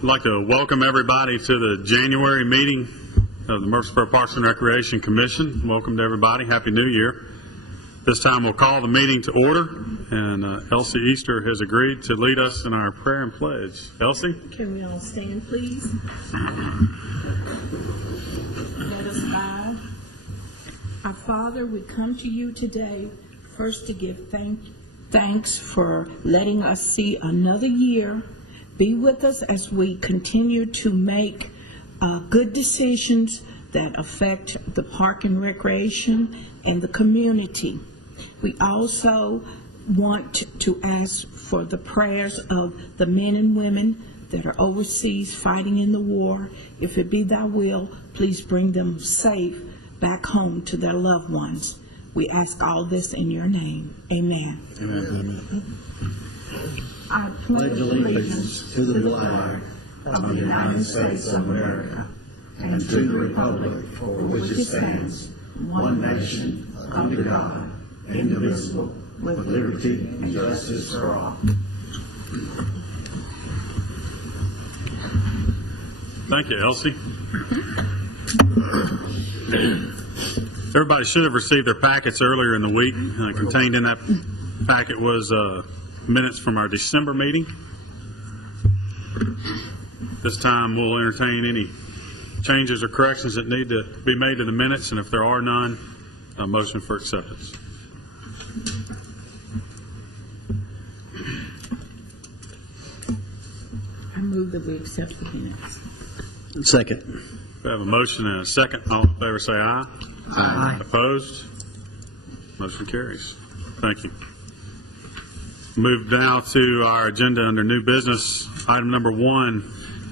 I'd like to welcome everybody to the January meeting of the Murfreesboro Parks and Recreation Commission. Welcome to everybody. Happy New Year. This time we'll call the meeting to order, and Elsie Easter has agreed to lead us in our prayer and pledge. Elsie? Can we all stand, please? Let us bow. Our Father, we come to you today first to give thanks for letting us see another year. Be with us as we continue to make good decisions that affect the park and recreation and the community. We also want to ask for the prayers of the men and women that are overseas fighting in the war. If it be thy will, please bring them safe back home to their loved ones. We ask all this in your name. Amen. Amen. I pledge allegiance to the flag of the United States of America and to the republic for which it stands, one nation, under God, indivisible, with liberty and justice for all. Thank you, Elsie. Everybody should have received their packets earlier in the week. Contained in that packet was minutes from our December meeting. This time we'll entertain any changes or corrections that need to be made to the minutes, and if there are none, a motion for acceptance. I move that we accept the minutes. Second. We have a motion and a second. All in favor say aye. Aye. Opposed? Motion carries. Thank you. Move now to our agenda under new business. Item number 1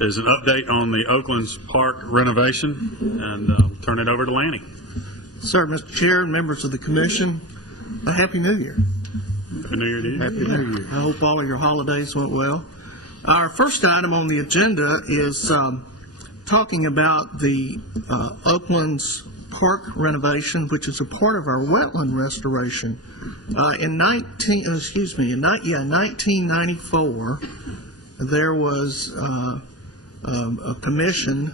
is an update on the Oaklands Park renovation, and turn it over to Lanny. Sir, Mr. Chair, and members of the Commission, a Happy New Year. Happy New Year to you. Happy New Year. I hope all of your holidays went well. Our first item on the agenda is talking about the Oaklands Park renovation, which is a part of our wetland restoration. In 1994, there was a commission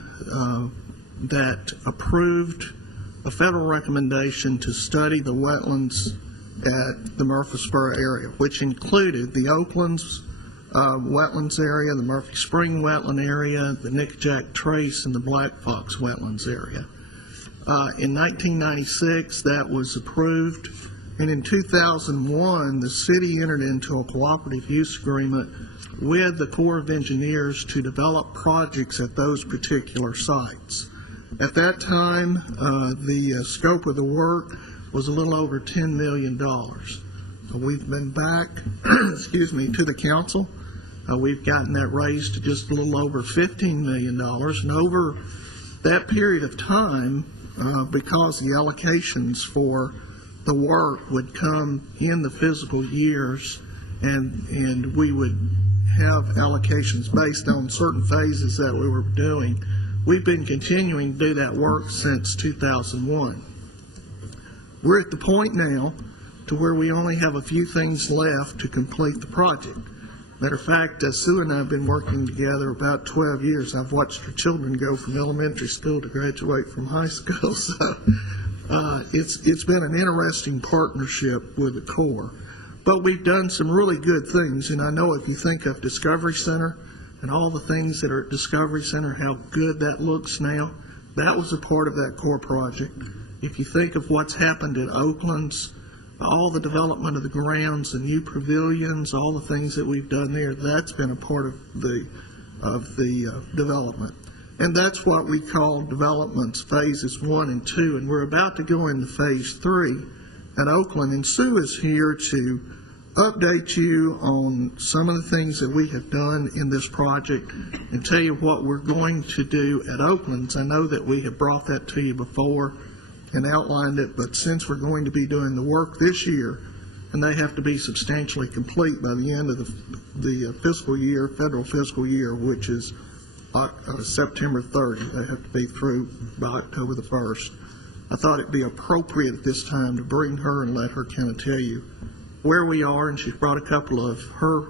that approved a federal recommendation to study the wetlands at the Murfreesboro area, which included the Oaklands wetlands area, the Murphy Spring wetland area, the Nickajack Trace, and the Black Fox wetlands area. In 1996, that was approved, and in 2001, the city entered into a cooperative use agreement with the Corps of Engineers to develop projects at those particular sites. At that time, the scope of the work was a little over $10 million. So we've been back, excuse me, to the council. We've gotten that raised to just a little over $15 million. And over that period of time, because the allocations for the work would come in the fiscal years, and we would have allocations based on certain phases that we were doing, we've been continuing to do that work since 2001. We're at the point now to where we only have a few things left to complete the project. Matter of fact, Sue and I have been working together about 12 years. I've watched her children go from elementary school to graduate from high school. So it's been an interesting partnership with the Corps. But we've done some really good things. And I know if you think of Discovery Center and all the things that are at Discovery Center, how good that looks now, that was a part of that Corps project. If you think of what's happened at Oaklands, all the development of the grounds, the new pavilions, all the things that we've done there, that's been a part of the development. And that's what we call developments, phases 1 and 2. And we're about to go into phase 3 at Oakland. And Sue is here to update you on some of the things that we have done in this project and tell you what we're going to do at Oaklands. I know that we have brought that to you before and outlined it, but since we're going to be doing the work this year, and they have to be substantially complete by the end of the fiscal year, federal fiscal year, which is September 30. They have to be through by October the 1st. I thought it'd be appropriate at this time to bring her and let her kind of tell you where we are, and she's brought a couple of her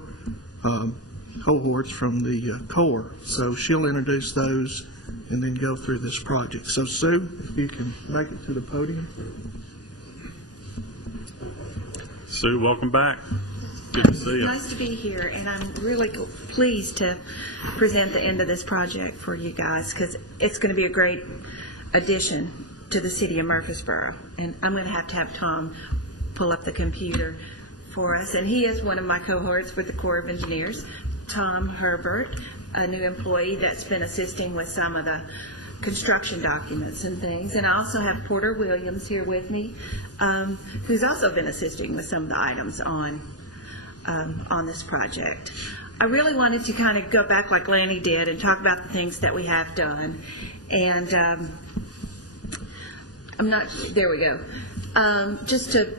cohorts from the Corps. So she'll introduce those and then go through this project. So Sue, if you can make it to the podium. Sue, welcome back. Good to see you. Nice to be here, and I'm really pleased to present the end of this project for you guys, because it's going to be a great addition to the city of Murfreesboro. And I'm going to have Tom pull up the computer for us, and he is one of my cohorts with the Corps of Engineers, Tom Herbert, a new employee that's been assisting with some of the construction documents and things. And I also have Porter Williams here with me, who's also been assisting with some of the items on this project. I really wanted to kind of go back like Lanny did and talk about the things that we have done. And there we go. Just to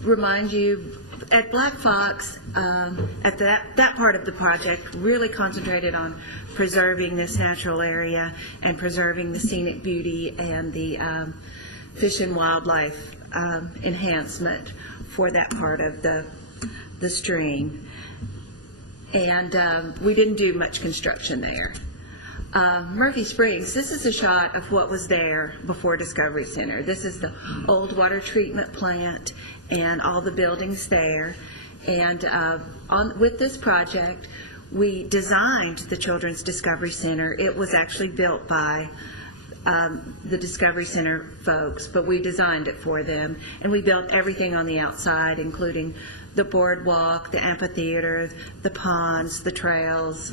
remind you, at Black Fox, at that part of the project, really concentrated on preserving this natural area and preserving the scenic beauty and the fish and wildlife enhancement for that part of the stream. And we didn't do much construction there. Murphy Springs, this is a shot of what was there before Discovery Center. This is the old water treatment plant and all the buildings there. And with this project, we designed the Children's Discovery Center. It was actually built by the Discovery Center folks, but we designed it for them. And we built everything on the outside, including the boardwalk, the amphitheater, the ponds, the trails,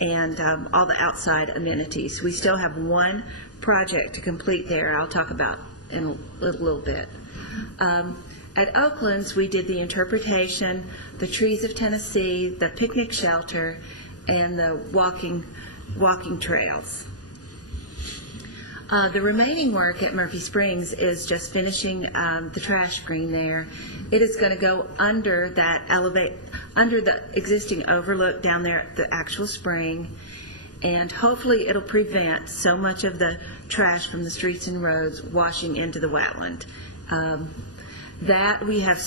and all the outside amenities. We still have one project to complete there I'll talk about in a little bit. At Oaklands, we did the interpretation, the trees of Tennessee, the picnic shelter, and the walking trails. The remaining work at Murphy Springs is just finishing the trash screen there. It is going to go under under the existing overlook down there at the actual spring, and hopefully it'll prevent so much of the trash from the streets and roads washing into the wetland. That we have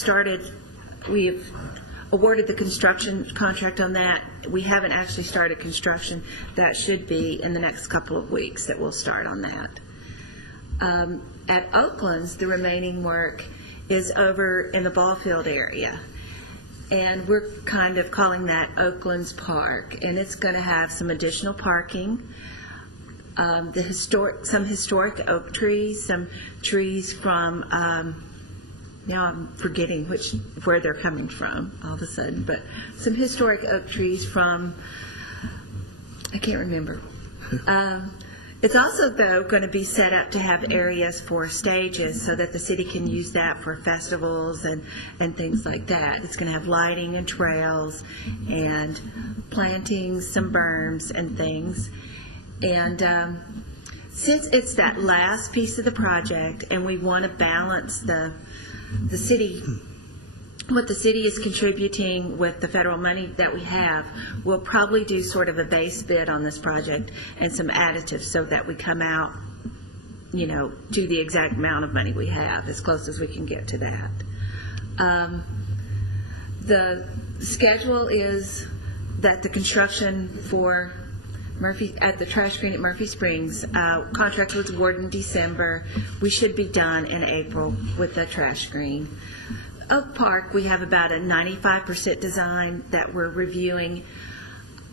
awarded the construction contract on that. We haven't actually started construction. That should be in the next couple of weeks that we'll start on that. At Oaklands, the remaining work is over in the ball field area. And we're kind of calling that Oaklands Park. And it's going to have some additional parking, some historic oak trees, some trees from, now I'm forgetting where they're coming from all of a sudden, but some historic oak trees from, I can't remember. It's also, though, going to be set up to have areas for stages so that the city can use that for festivals and things like that. It's going to have lighting and trails and plantings, some berms and things. And since it's that last piece of the project and we want to balance the city, what the city is contributing with the federal money that we have, we'll probably do sort of a base bid on this project and some additives so that we come out, to the exact amount of money we have, as close as we can get to that. The schedule is that the construction for at the trash screen at Murphy Springs, contract was awarded in December. We should be done in April with the trash screen. Oak Park, we have about a 95% design that we're reviewing.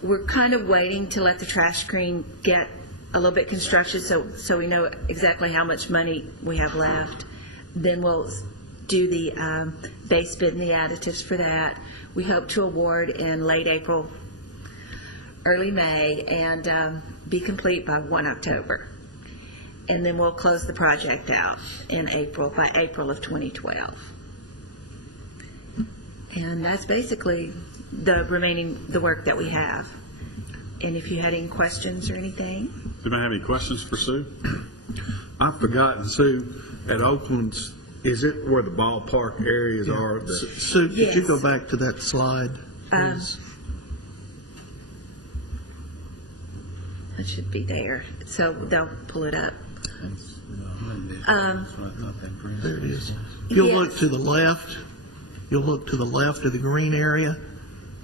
We're kind of waiting to let the trash screen get a little bit constructed so we know exactly how much money we have left. Then we'll do the base bid and the additives for that. We hope to award in late April, early May, and be complete by 1 October. And then we'll close the project out in April, by April of 2012. And that's basically the work that we have. And if you had any questions or anything. Does anybody have any questions for Sue? I've forgotten, Sue, at Oakland's, is it where the ballpark areas are? Sue, could you Yes. go back to that slide, please? It should be there. So they'll pull it up. There it is. You'll Yes. look to the left. You'll look to the left of the green area.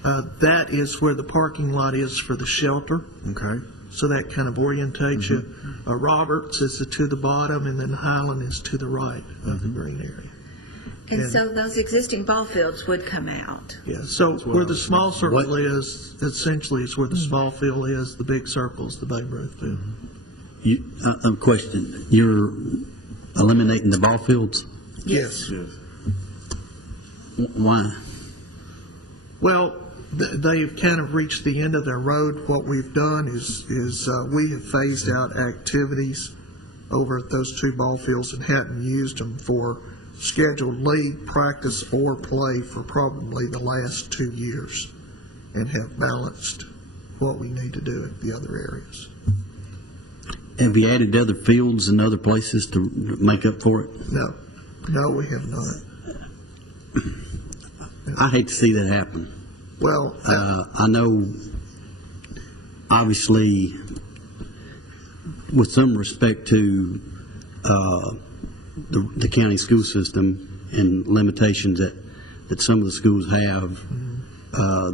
That is where the parking lot is for the shelter. Okay. So that kind of orientates you. Roberts is to the bottom, and then Highland is to the right of the green area. And so those existing ball fields would come out. Yeah, so where the small circle is, essentially is where the small field is, the big circle is the Babe Ruth field. A question. You're eliminating the ball fields? Yes. Why? Well, they've kind of reached the end of their road. What we've done is we have phased out activities over at those two ball fields and hadn't used them for scheduled league practice or play for probably the last 2 years, and have balanced what we need to do at the other areas. Have you added other fields and other places to make up for it? No, we have not. I hate to see that happen. Well, I know, obviously, with some respect to the county school system and limitations that some of the schools have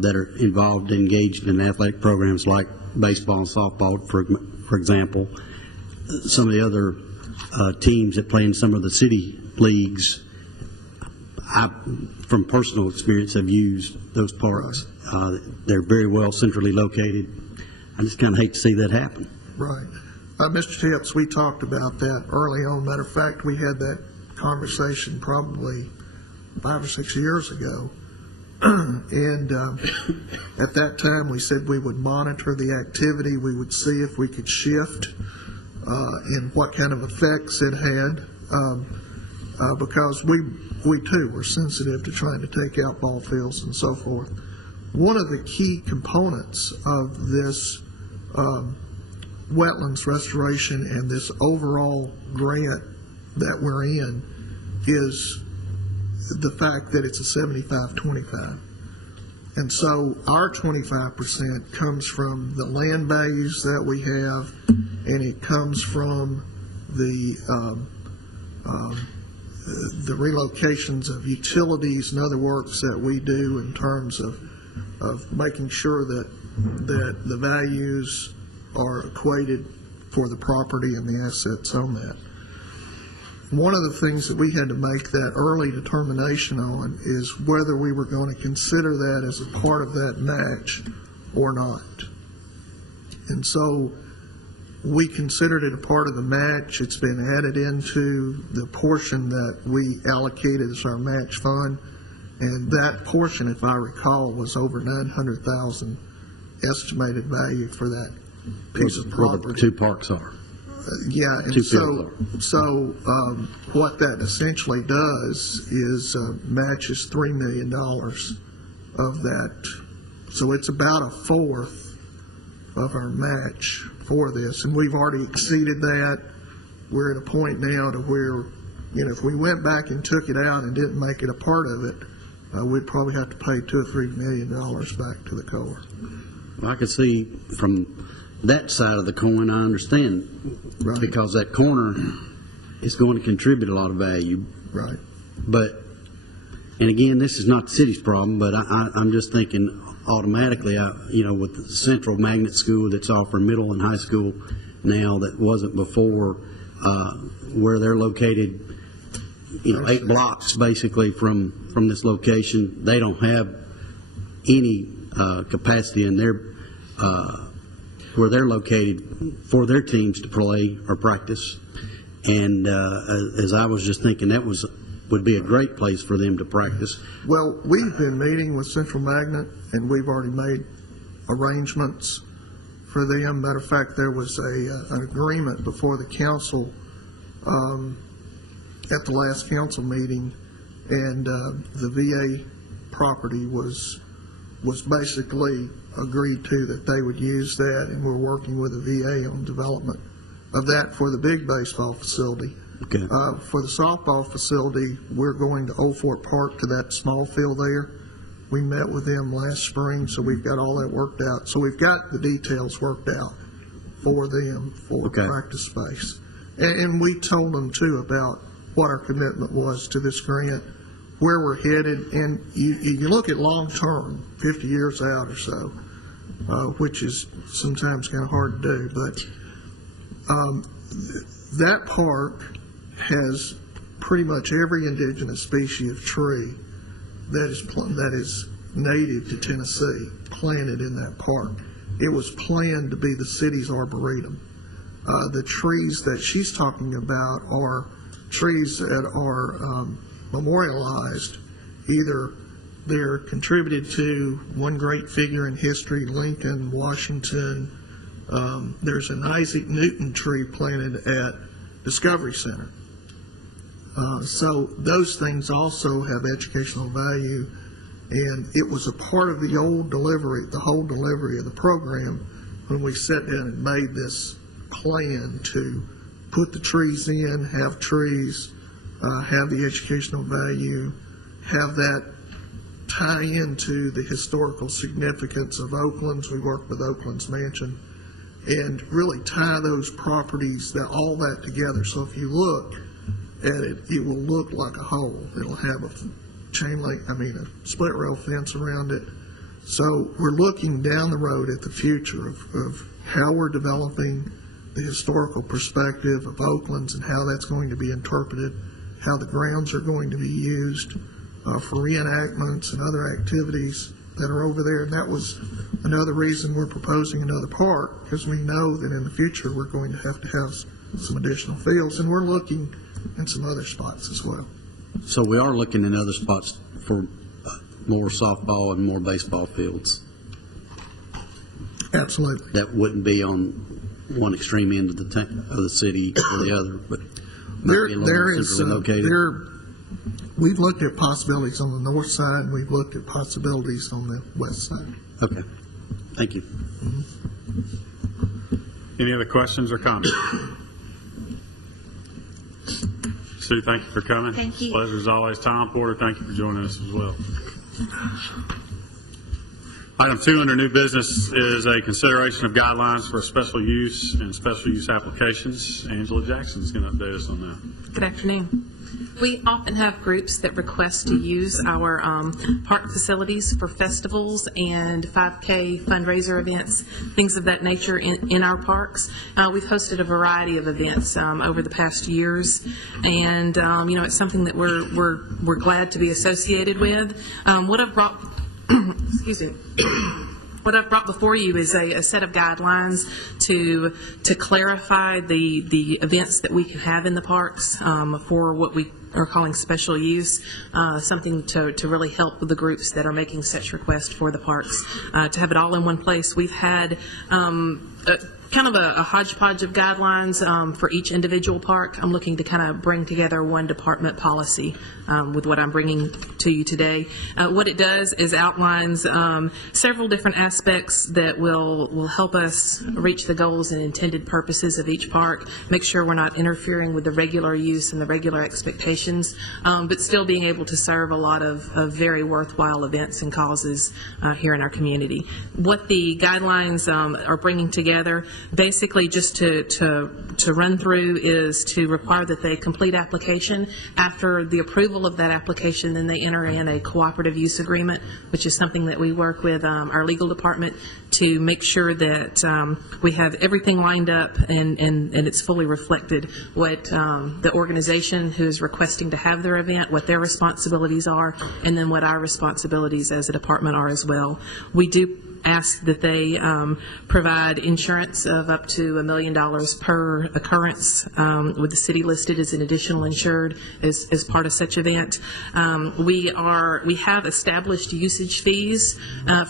that are involved, engaged in athletic programs like baseball and softball, for example. Some of the other teams that play in some of the city leagues, from personal experience, have used those parks. They're very well centrally located. I just kind of hate to see that happen. right. Mr. Tips, we talked about that early on. Matter of fact, we had that conversation probably 5 or 6 years ago. And at that time, we said we would monitor the activity. We would see if we could shift and what kind of effects it had, because we too were sensitive to trying to take out ball fields and so forth. One of the key components of this wetlands restoration and this overall grant that we're in is the fact that it's a 75-25. And so our 25% comes from the land values that we have, and it comes from the relocations of utilities and other works that we do in terms of making sure that the values are equated for the property and the assets on that. One of the things that we had to make that early determination on is whether we were going to consider that as a part of that match or not. And so we considered it a part of the match. It's been added into the portion that we allocated as our match fund. And that portion, if I recall, was over $900,000 estimated value for that piece of Where the property. two parks are. Yeah, and Two so what that essentially does is matches $3 million of that. So it's about a fourth of our match for this, and we've already exceeded that. We're at a point now to where, if we went back and took it out and didn't make it a part of it, we'd probably have to pay $2 or $3 million back to the Corps. Well, I could see from that side of the coin, I understand, Right. because that corner is going to contribute a lot of value. Right. But, and again, this is not the city's problem, but I'm just thinking automatically, with the Central Magnet School that's offering middle and high school now that wasn't before, where they're located, 8 blocks basically from this location. They don't have any capacity in their where they're located for their teams to play or practice. And as I was just thinking, that would be a great place for them to practice. Well, we've been meeting with Central Magnet, and we've already made arrangements for them. Matter of fact, there was an agreement before the council at the last council meeting, and the VA property was basically agreed to that they would use that, and we're working with the VA on development of that for the big baseball facility. Okay. For the softball facility, we're going to Old Fort Park to that small field there. We met with them last spring, so we've got all that worked out. So we've got the details worked out for them for Okay. practice space. And we told them, too, about what our commitment was to this grant. where we're headed, and you look at long-term, 50 years out or so, which is sometimes kind of hard to do, but that park has pretty much every indigenous species of tree that is native to Tennessee planted in that park. It was planned to be the city's arboretum. The trees that she's talking about are trees that are memorialized. Either they're contributed to one great figure in history, Lincoln, Washington. There's an Isaac Newton tree planted at Discovery Center. So those things also have educational value, and it was a part of the old delivery, the whole delivery of the program, when we sat down and made this plan to put the trees in, have trees, have the educational value, have that tie into the historical significance of Oakland's. We worked with Oakland's Mansion, and really tie those properties, all that together. So if you look at it, it will look like a whole. It'll have a a split rail fence around it. So we're looking down the road at the future of how we're developing the historical perspective of Oakland's and how that's going to be interpreted, how the grounds are going to be used for reenactments and other activities that are over there. And that was another reason we're proposing another park, because we know that in the future we're going to have some additional fields, and we're looking in some other spots as well. So we are looking in other spots for more softball and more baseball fields. Absolutely. That wouldn't be on one extreme end of the city or the other, but There might be a little more is, centrally located. we've looked at possibilities on the north side, and we've looked at possibilities on the west side. Okay, thank you. Any other questions or comments? Sue, thank you for coming. Thank you. Pleasure as always. Tom Porter, thank you for joining us as well. Item 2 under new business is a consideration of guidelines for special use and special use applications. Angela Jackson's going to update us on that. Good afternoon. We often have groups that request to use our park facilities for festivals and 5K fundraiser events, things of that nature in our parks. We've hosted a variety of events over the past years, and it's something that we're glad to be associated with. What I've brought excuse me. What I've brought before you is a set of guidelines to clarify the events that we can have in the parks for what we are calling special use, something to really help with the groups that are making such requests for the parks. To have it all in one place, we've had kind of a hodgepodge of guidelines for each individual park. I'm looking to kind of bring together one department policy with what I'm bringing to you today. What it does is outlines several different aspects that will help us reach the goals and intended purposes of each park, make sure we're not interfering with the regular use and the regular expectations, but still being able to serve a lot of very worthwhile events and causes here in our community. What the guidelines are bringing together, basically just to run through, is to require that they complete application. After the approval of that application, then they enter in a cooperative use agreement, which is something that we work with our legal department to make sure that we have everything lined up and it's fully reflected what the organization who is requesting to have their event, what their responsibilities are, and then what our responsibilities as a department are as well. We do ask that they provide insurance of up to $1 million per occurrence, with the city listed as an additional insured as part of such event. We have established usage fees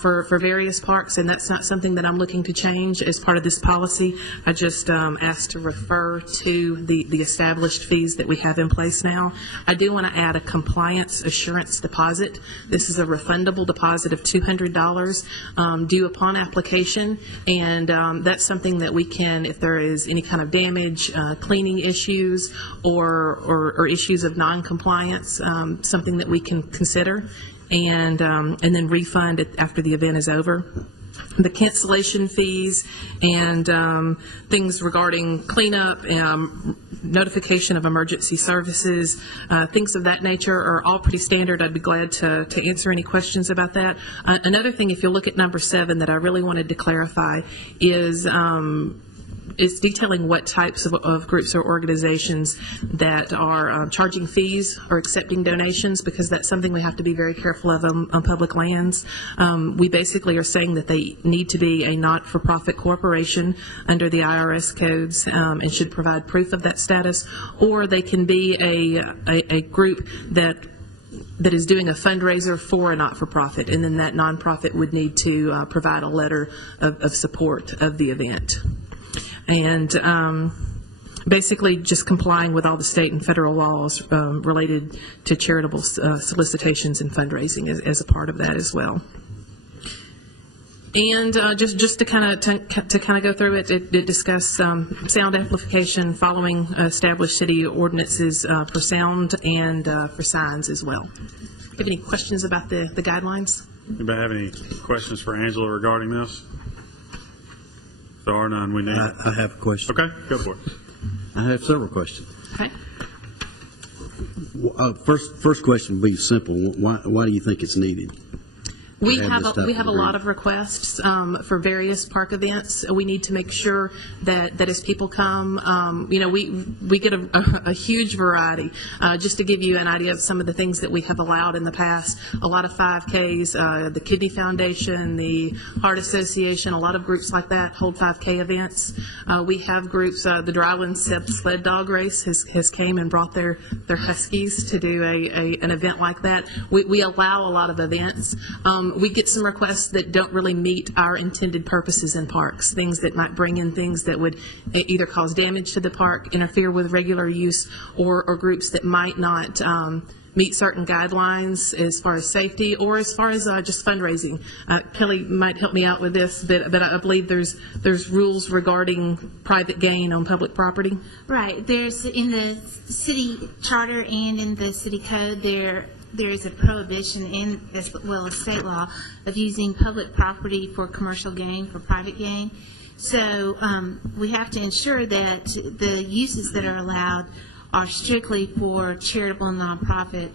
for various parks, and that's not something that I'm looking to change as part of this policy. I just asked to refer to the established fees that we have in place now. I do want to add a compliance assurance deposit. This is a refundable deposit of $200 due upon application, and that's something that we can, if there is any kind of damage, cleaning issues, or issues of non-compliance, something that we can consider, and then refund it after the event is over. The cancellation fees and things regarding cleanup, notification of emergency services, things of that nature are all pretty standard. I'd be glad to answer any questions about that. Another thing, if you look at number 7, that I really wanted to clarify is detailing what types of groups or organizations that are charging fees or accepting donations, because that's something we have to be very careful of on public lands. We basically are saying that they need to be a not-for-profit corporation under the IRS codes and should provide proof of that status, or they can be a group that is doing a fundraiser for a not-for-profit, and then that nonprofit would need to provide a letter of support of the event. And basically just complying with all the state and federal laws related to charitable solicitations and fundraising as a part of that as well. And just to kind of go through it, it discussed sound amplification following established city ordinances for sound and for signs as well. Do you have any questions about the guidelines? Anybody have any questions for Angela regarding this? If there are none, we need. I have a question. Okay, go for it. I have several questions. Okay. First question would be simple. Why do you think it's needed? We have have this type a of lot of requests for various park events. We need to make sure that as people come, we get a huge variety. Just to give you an idea of some of the things that we have allowed in the past, a lot of 5Ks, the Kidney Foundation, the Heart Association, a lot of groups like that hold 5K events. We have groups, the Dryland Sled Dog Race has came and brought their Huskies to do an event like that. We allow a lot of events. We get some requests that don't really meet our intended purposes in parks, things that might bring in things that would either cause damage to the park, interfere with regular use, or groups that might not meet certain guidelines as far as safety or as far as just fundraising. Kelly might help me out with this, but I believe there's rules regarding private gain on public property. Right. There's in the city charter and in the city code there is a prohibition, and as well as state law, of using public property for commercial gain, for private gain. So we have to ensure that the uses that are allowed are strictly for charitable and nonprofit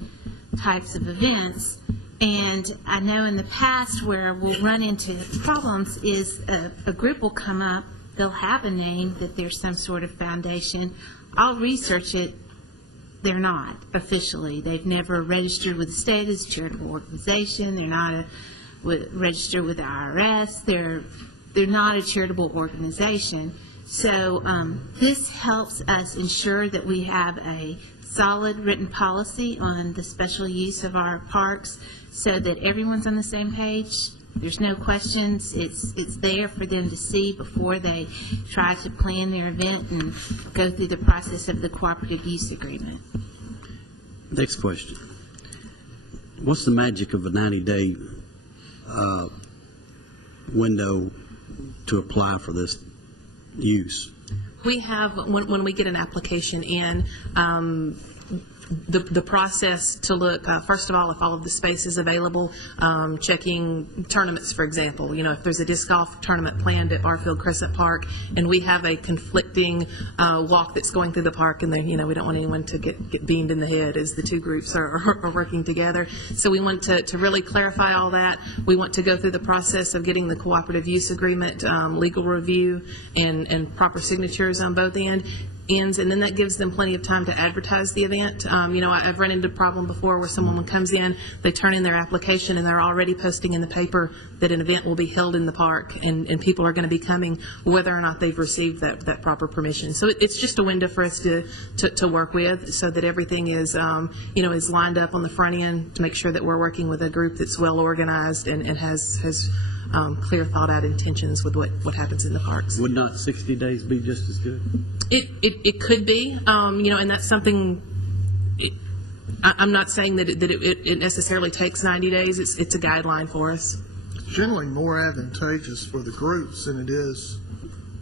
types of events. And I know in the past where we'll run into problems is a group will come up, they'll have a name that there's some sort of foundation. I'll research it. They're not officially. They've never registered with the state as a charitable organization. They're not registered with the IRS. They're not a charitable organization. So this helps us ensure that we have a solid written policy on the special use of our parks so that everyone's on the same page. There's no questions. It's there for them to see before they try to plan their event and go through the process of the cooperative use agreement. Next question. What's the magic of a 90-day window to apply for this use? We have, when we get an application in, the process to look, first of all, if all of the space is available, checking tournaments, for example. If there's a disc golf tournament planned at Barfield Crescent Park and we have a conflicting walk that's going through the park, and then, we don't want anyone to get beamed in the head as the two groups are working together. So we want to really clarify all that. We want to go through the process of getting the cooperative use agreement, legal review, and proper signatures on both ends, and then that gives them plenty of time to advertise the event. I've run into a problem before where someone comes in, they turn in their application, and they're already posting in the paper that an event will be held in the park, and people are going to be coming whether or not they've received that proper permission. So it's just a window for us to work with so that everything is, is lined up on the front end to make sure that we're working with a group that's well organized and has clear thought-out intentions with what happens in the parks. Would not 60 days be just as good? It could be, and that's something. I'm not saying that it necessarily takes 90 days. It's a guideline for us. It's generally more advantageous for the groups than it is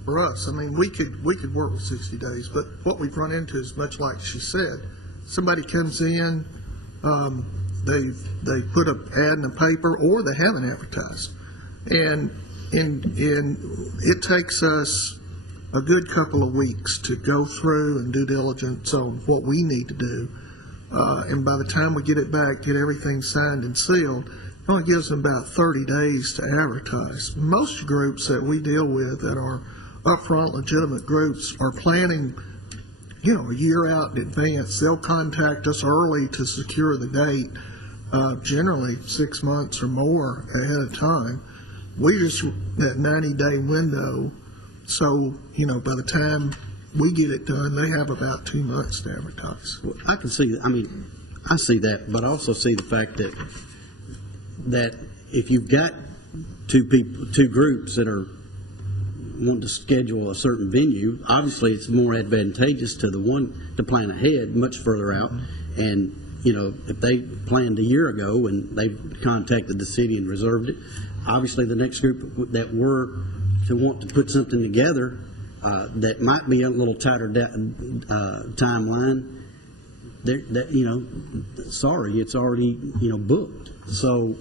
for us. I mean, we could work with 60 days, but what we've run into is much like she said. Somebody comes in, they put an ad in the paper, or they haven't advertised. And it takes us a good couple of weeks to go through and due diligence on what we need to do. And by the time we get it back, get everything signed and sealed, it only gives them about 30 days to advertise. Most groups that we deal with that are upfront legitimate groups are planning, a year out in advance. They'll contact us early to secure the date, generally 6 months or more ahead of time. We just, that 90-day window, so, by the time we get it done, they have about 2 months to advertise. I can see, I see that, but I also see the fact that if you've got two groups that are wanting to schedule a certain venue, obviously it's more advantageous to the one to plan ahead much further out. And, if they planned a year ago and they contacted the city and reserved it, obviously the next group that were to want to put something together that might be a little tighter timeline, sorry, it's already, booked. So,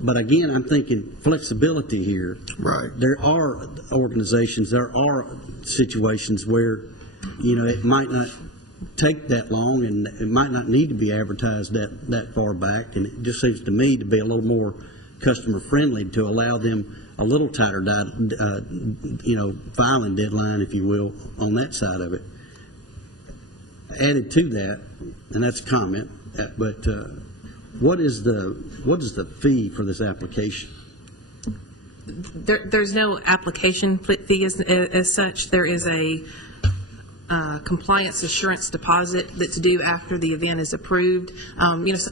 but again, I'm thinking flexibility here. Right. There are organizations, there are situations where, it might not take that long and it might not need to be advertised that far back. And it just seems to me to be a little more customer friendly to allow them a little tighter, filing deadline, if you will, on that side of it. Added to that, and that's a comment, but what is the fee for this application? There's no application fee as such. There is a compliance assurance deposit that's due after the event is approved.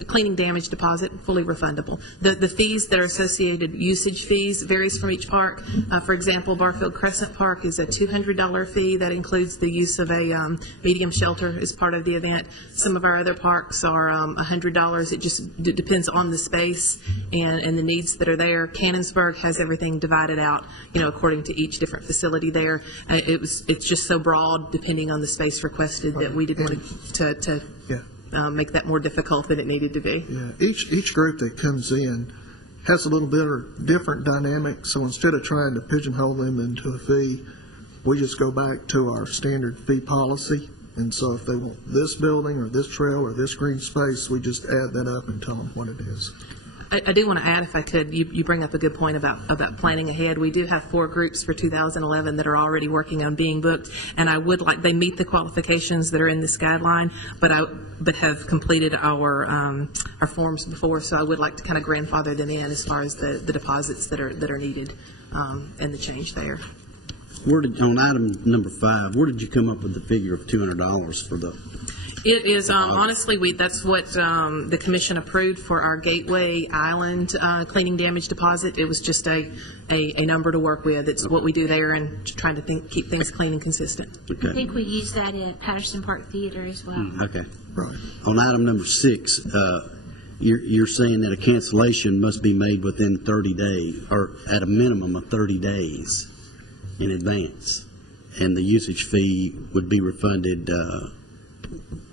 Cleaning damage deposit, fully refundable. The fees that are associated, usage fees, varies from each park. For example, Barfield Crescent Park is a $200 fee. That includes the use of a medium shelter as part of the event. Some of our other parks are $100. It just depends on the space and the needs that are there. Cannonsburg has everything divided out, according to each different facility there. It's just so broad, depending on the space requested, that we didn't want to make that more difficult than it needed to be. Yeah, each group that comes in has a little bit of different dynamic, so instead of trying to pigeonhole them into a fee, we just go back to our standard fee policy. And so if they want this building or this trail or this green space, we just add that up and tell them what it is. I do want to add, if I could, you bring up a good point about planning ahead. We do have 4 groups for 2011 that are already working on being booked, and they meet the qualifications that are in this guideline, but have completed our forms before, so I would like to kind of grandfather them in as far as the deposits that are needed and the change there. On item number 5, where did you come up with the figure of $200 for the? It is, honestly, that's what the commission approved for our Gateway Island cleaning damage deposit. It was just a number to work with. It's what we do there and trying to keep things clean and consistent. Okay. I think we use that at Patterson Park Theater as well. Okay. Right. On item number 6, you're saying that a cancellation must be made within 30 days, or at a minimum of 30 days in advance, and the usage fee would be refunded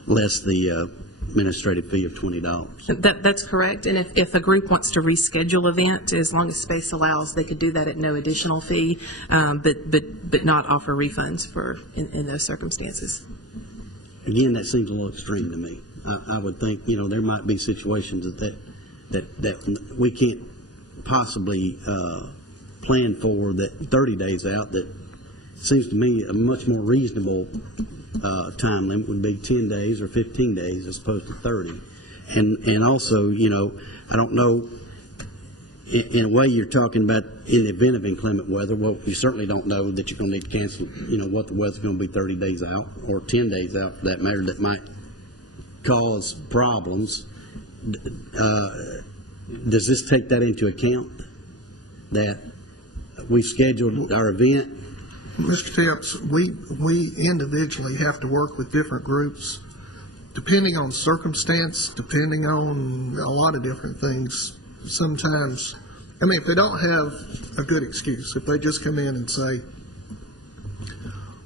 less the administrative fee of $20. That's correct. And if a group wants to reschedule event, as long as space allows, they could do that at no additional fee, but not offer refunds in those circumstances. Again, that seems a little extreme to me. I would think, there might be situations that we can't possibly plan for, that 30 days out, that seems to me a much more reasonable time limit would be 10 days or 15 days as opposed to 30. And also, I don't know, in a way you're talking about in the event of inclement weather. Well, you certainly don't know that you're going to need to cancel, what the weather's going to be 30 days out or 10 days out for that matter, that might cause problems. Does this take that into account, that we've scheduled our event? Mr. Tips, we individually have to work with different groups, depending on circumstance, depending on a lot of different things. Sometimes, if they don't have a good excuse, if they just come in and say,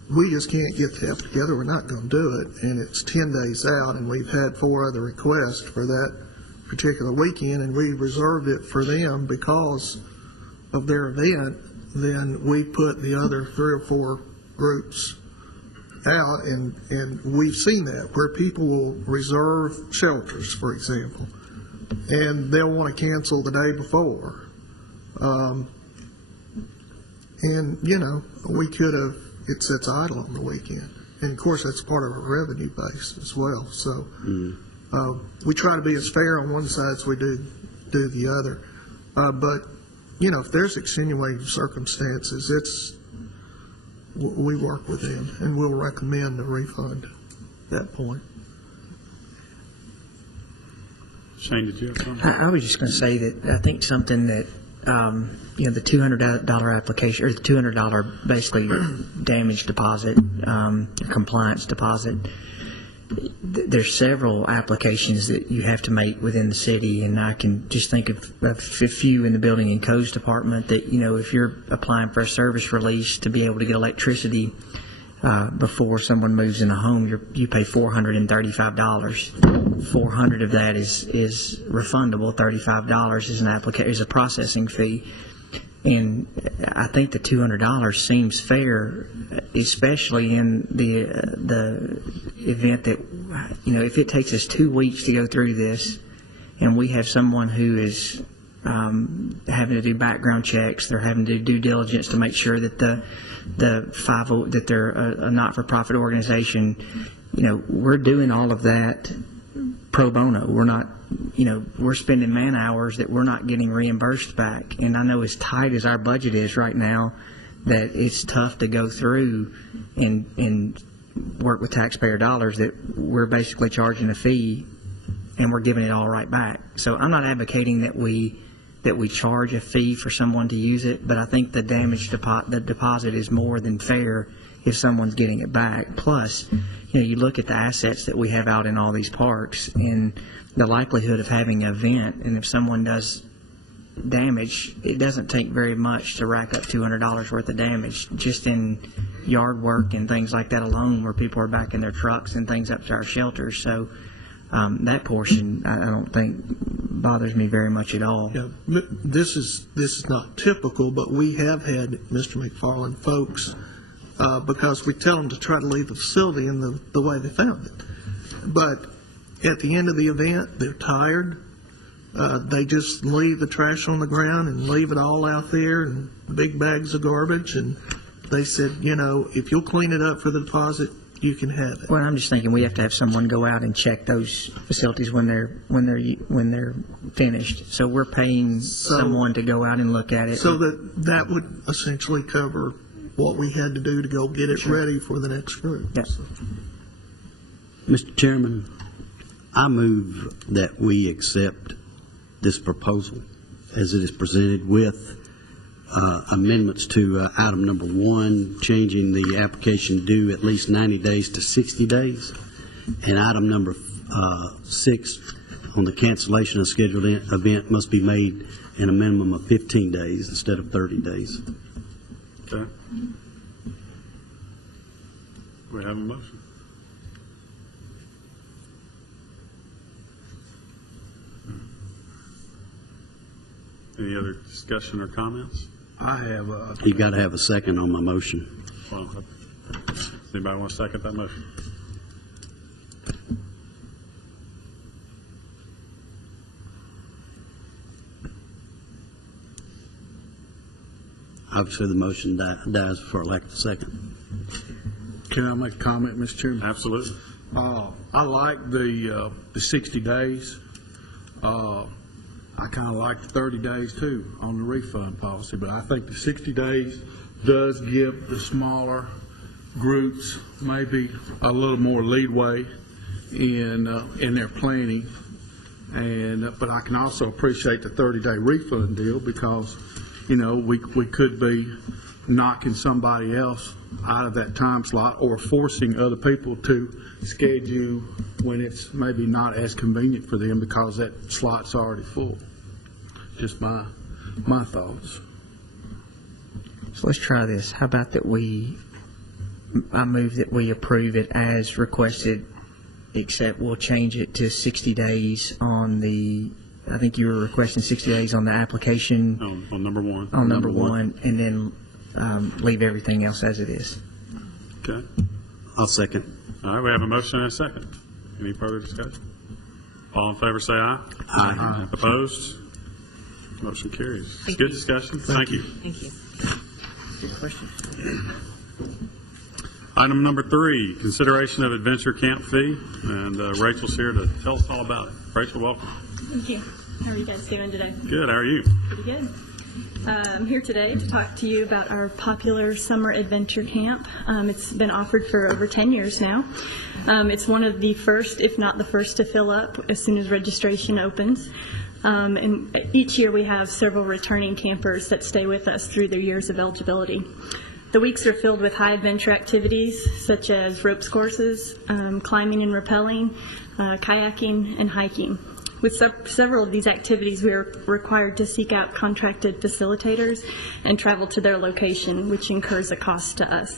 we just can't get the F together, we're not going to do it, and it's 10 days out, and we've had 4 other requests for that particular weekend, and we reserved it for them because of their event, then we put the other 3 or 4 groups out, and we've seen that, where people will reserve shelters, for example, and they'll want to cancel the day before. And, you know, we could have, it sits idle on the weekend. And of course, that's part of our revenue base as well. So we try to be as fair on one side as we do the other. But, you know, if there's extenuating circumstances, we work with them and we'll recommend a refund at that point. Shane, did you have something? I was just going to say that I think something that, you know, the $200 application, or the $200 basically damage deposit, compliance deposit, there's several applications that you have to make within the city, and I can just think of a few in the building and codes department that, you know, if you're applying for a service release to be able to get electricity before someone moves in a home, you pay $435. $400 of that is refundable. $35 is a processing fee. And I think the $200 seems fair, especially in the event that, you know, if it takes us 2 weeks to go through this, and we have someone who is having to do background checks, they're having to do due diligence to make sure that that they're a not-for-profit organization, you know, we're doing all of that pro bono. We're not, you know, we're spending man hours that we're not getting reimbursed back. And I know as tight as our budget is right now, that it's tough to go through and work with taxpayer dollars, that we're basically charging a fee and we're giving it all right back. So I'm not advocating that we charge a fee for someone to use it, but I think the deposit is more than fair if someone's getting it back. Plus, you know, you look at the assets that we have out in all these parks and the likelihood of having an event, and if someone does damage, it doesn't take very much to rack up $200 worth of damage just in yard work and things like that alone, where people are backing their trucks and things up to our shelters. So that portion I don't think bothers me very much at all. Yeah, this is not typical, but we have had, Mr. McFarland, folks, because we tell them to try to leave the facility in the way they found it. But at the end of the event, they're tired. They just leave the trash on the ground and leave it all out there in big bags of garbage. And they said, you know, if you'll clean it up for the deposit, you can have it. Well, I'm just thinking we have to have someone go out and check those facilities when they're finished. So we're paying someone to go out and look at it. So that would essentially cover what we had to do to go get it ready for the next group. Yes. Mr. Chairman, I move that we accept this proposal as it is presented with amendments to item number 1, changing the application due at least 90 days to 60 days, and item number 6 on the cancellation of scheduled event must be made in a minimum of 15 days instead of 30 days. Okay. We have a motion. Any other discussion or comments? I have a, You got to have a second on my motion. Well, does anybody want to second that motion? Obviously, the motion dies before I lack a second. can I make a comment, Mr. Chairman? Absolutely. I like the 60 days. I kind of like the 30 days too on the refund policy, but I think the 60 days does give the smaller groups maybe a little more leeway in their planning. But I can also appreciate the 30-day refund deal, because, you know, we could be knocking somebody else out of that time slot or forcing other people to schedule when it's maybe not as convenient for them because that slot's already full. Just my thoughts. So let's try this. How about that I move that we approve it as requested, except we'll change it to 60 days on I think you were requesting 60 days on the application. On number 1. On number one, and then leave everything else as it is. Okay. I'll second. All right, we have a motion and a second. Any further discussion? All in favor say aye. Aye. Opposed? Motion carries. Thank Good you. discussion. Thank you. Thank you. Good question. Item number 3, consideration of adventure camp fee, and Rachel's here to tell us all about it. Rachel, welcome. Thank you. How are you guys doing today? Good, how are you? Pretty good. I'm here today to talk to you about our popular summer adventure camp. It's been offered for over 10 years now. It's one of the first, if not the first, to fill up as soon as registration opens. And each year we have several returning campers that stay with us through their years of eligibility. The weeks are filled with high adventure activities such as ropes courses, climbing and rappelling, kayaking, and hiking. With several of these activities, we are required to seek out contracted facilitators and travel to their location, which incurs a cost to us.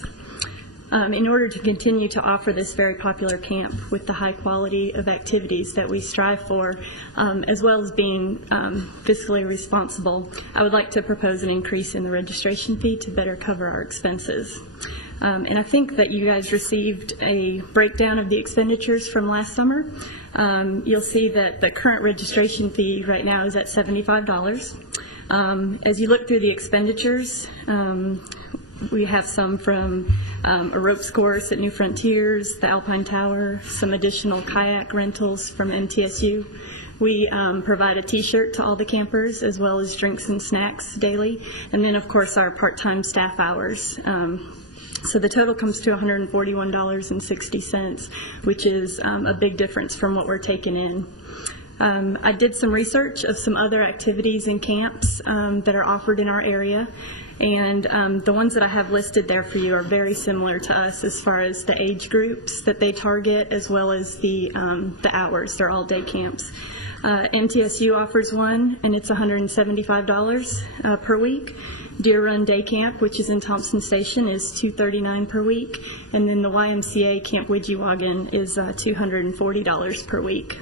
In order to continue to offer this very popular camp with the high quality of activities that we strive for, as well as being fiscally responsible, I would like to propose an increase in the registration fee to better cover our expenses. And I think that you guys received a breakdown of the expenditures from last summer. You'll see that the current registration fee right now is at $75. As you look through the expenditures, we have some from a ropes course at New Frontiers, the Alpine Tower, some additional kayak rentals from MTSU. We provide a T-shirt to all the campers, as well as drinks and snacks daily, and then of course our part-time staff hours. So the total comes to $141.60, which is a big difference from what we're taking in. I did some research of some other activities and camps that are offered in our area, and the ones that I have listed there for you are very similar to us as far as the age groups that they target, as well as the hours. They're all day camps. MTSU offers one, and it's $175 per week. Deer Run Day Camp, which is in Thompson Station, is $239 per week, and then the YMCA Camp Widgewagon is $240 per week.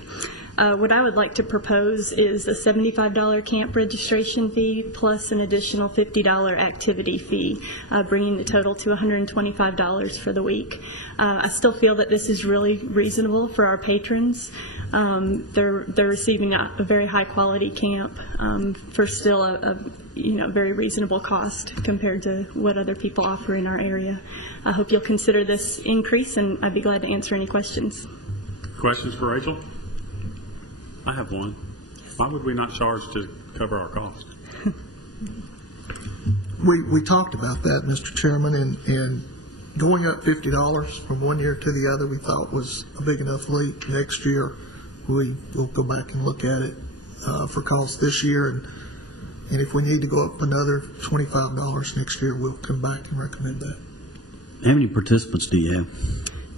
What I would like to propose is a $75 camp registration fee plus an additional $50 activity fee, bringing the total to $125 for the week. I still feel that this is really reasonable for our patrons. They're receiving a very high quality camp for still a very reasonable cost compared to what other people offer in our area. I hope you'll consider this increase, and I'd be glad to answer any questions. Questions for Rachel? I have one. Why would we not charge to cover our costs? We talked about that, Mr. Chairman, and going up $50 from one year to the other we thought was a big enough leap. Next year we will go back and look at it for costs this year, and if we need to go up another $25 next year, we'll come back and recommend that. How many participants do you have?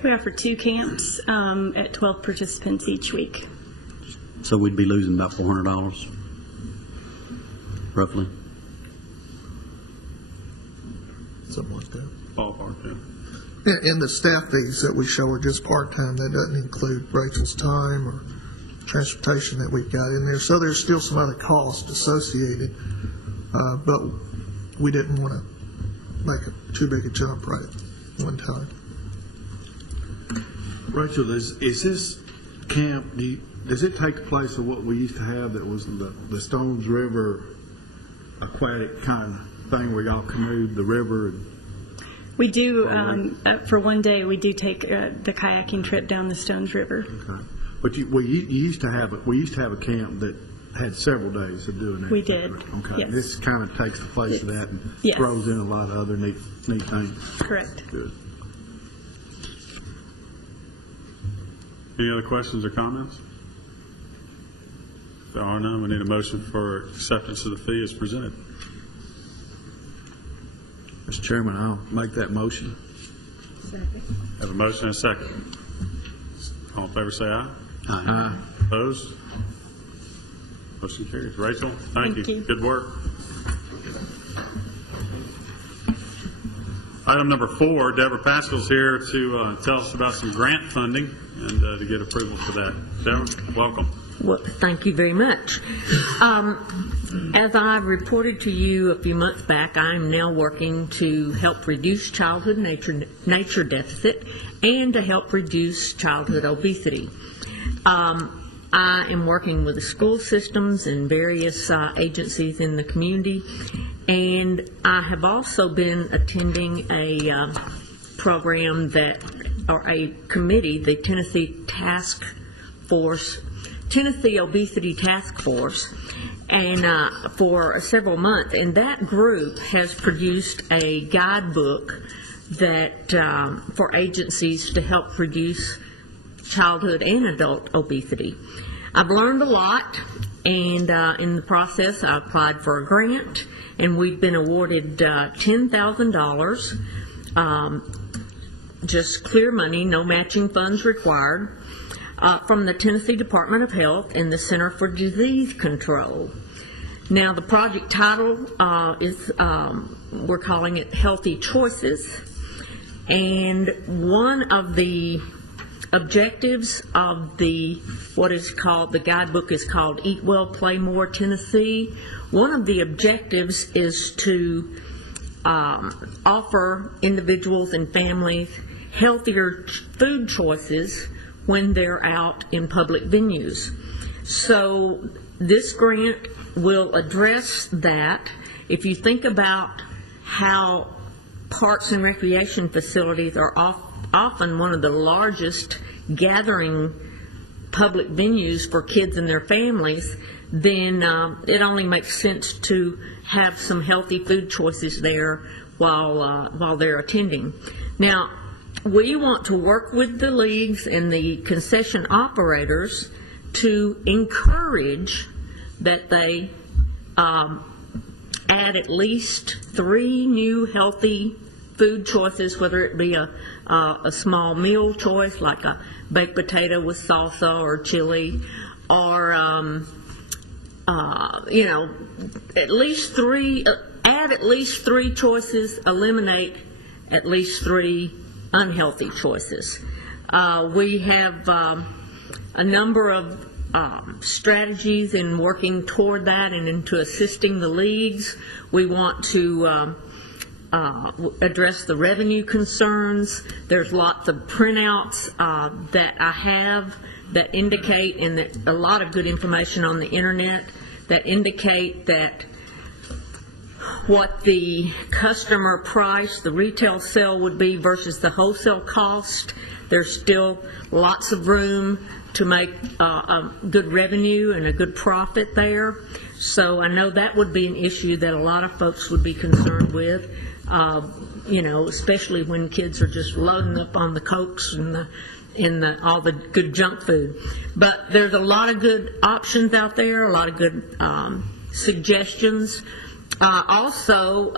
We offer 2 camps at 12 participants each week. So we'd be losing about $400, roughly. Something like that. Ballpark, yeah. And the staff fees that we show are just part-time. That doesn't include Rachel's time or transportation that we've got in there. So there's still some other costs associated, but we didn't want to make too big a jump right at one time. Rachel, is this camp, does it take the place of what we used to have that was the Stones River aquatic kind of thing where y'all canoed the river? We do, for one day, we do take the kayaking trip down the Stones River. Okay. But we used to have a camp that had several days of doing that. We did. Okay. Yes. This kind of takes the place of that and Yes. throws in a lot of other neat things. Correct. Good. Any other questions or comments? If there are none, we need a motion for acceptance of the fee as presented. Mr. Chairman, I'll make that motion. Have a motion and a second. All in favor say aye. Aye. Opposed? Motion carries. Rachel, thank Thank you. you. Good work. Item number 4, Deborah Pascal's here to tell us about some grant funding and to get approval for that. Deborah, welcome. Well, thank you very much. As I reported to you a few months back, I am now working to help reduce childhood nature deficit and to help reduce childhood obesity. I am working with the school systems and various agencies in the community, and I have also been attending a program or a committee, the Tennessee Obesity Task Force, and for several months, and that group has produced a guidebook that for agencies to help reduce childhood and adult obesity. I've learned a lot, and in the process I applied for a grant, and we've been awarded $10,000, just clear money, no matching funds required, from the Tennessee Department of Health and the Center for Disease Control. Now, the project title is, we're calling it Healthy Choices, and one of the objectives of what is called, the guidebook is called Eat Well, Play More Tennessee. One of the objectives is to offer individuals and families healthier food choices when they're out in public venues. So this grant will address that. If you think about how parks and recreation facilities are often one of the largest gathering public venues for kids and their families, then it only makes sense to have some healthy food choices there while they're attending. Now, we want to work with the leagues and the concession operators to encourage that they add at least 3 new healthy food choices, whether it be a small meal choice like a baked potato with salsa or chili, or at least 3. Add at least 3 choices. Eliminate at least 3 unhealthy choices. We have a number of strategies in working toward that and into assisting the leagues. We want to address the revenue concerns. There's lots of printouts that I have that indicate, and that a lot of good information on the internet that indicate that what the customer price, the retail sale would be versus the wholesale cost. There's still lots of room to make a good revenue and a good profit there. So I know that would be an issue that a lot of folks would be concerned with, especially when kids are just loading up on the Cokes and all the good junk food. But there's a lot of good options out there, a lot of good suggestions. Also,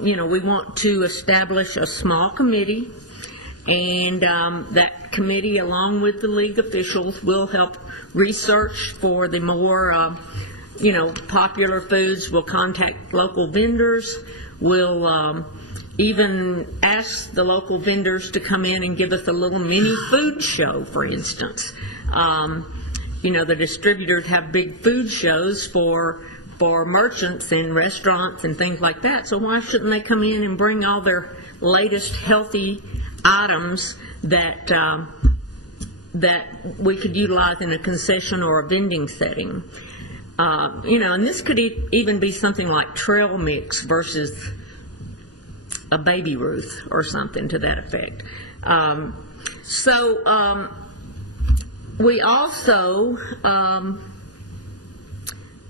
we want to establish a small committee, and that committee, along with the league officials, will help research for the more, popular foods. We'll contact local vendors. We'll even ask the local vendors to come in and give us a little mini food show, for instance. The distributors have big food shows for merchants and restaurants and things like that. So why shouldn't they come in and bring all their latest healthy items that we could utilize in a concession or a vending setting? And this could even be something like trail mix versus a Baby Ruth or something to that effect. We also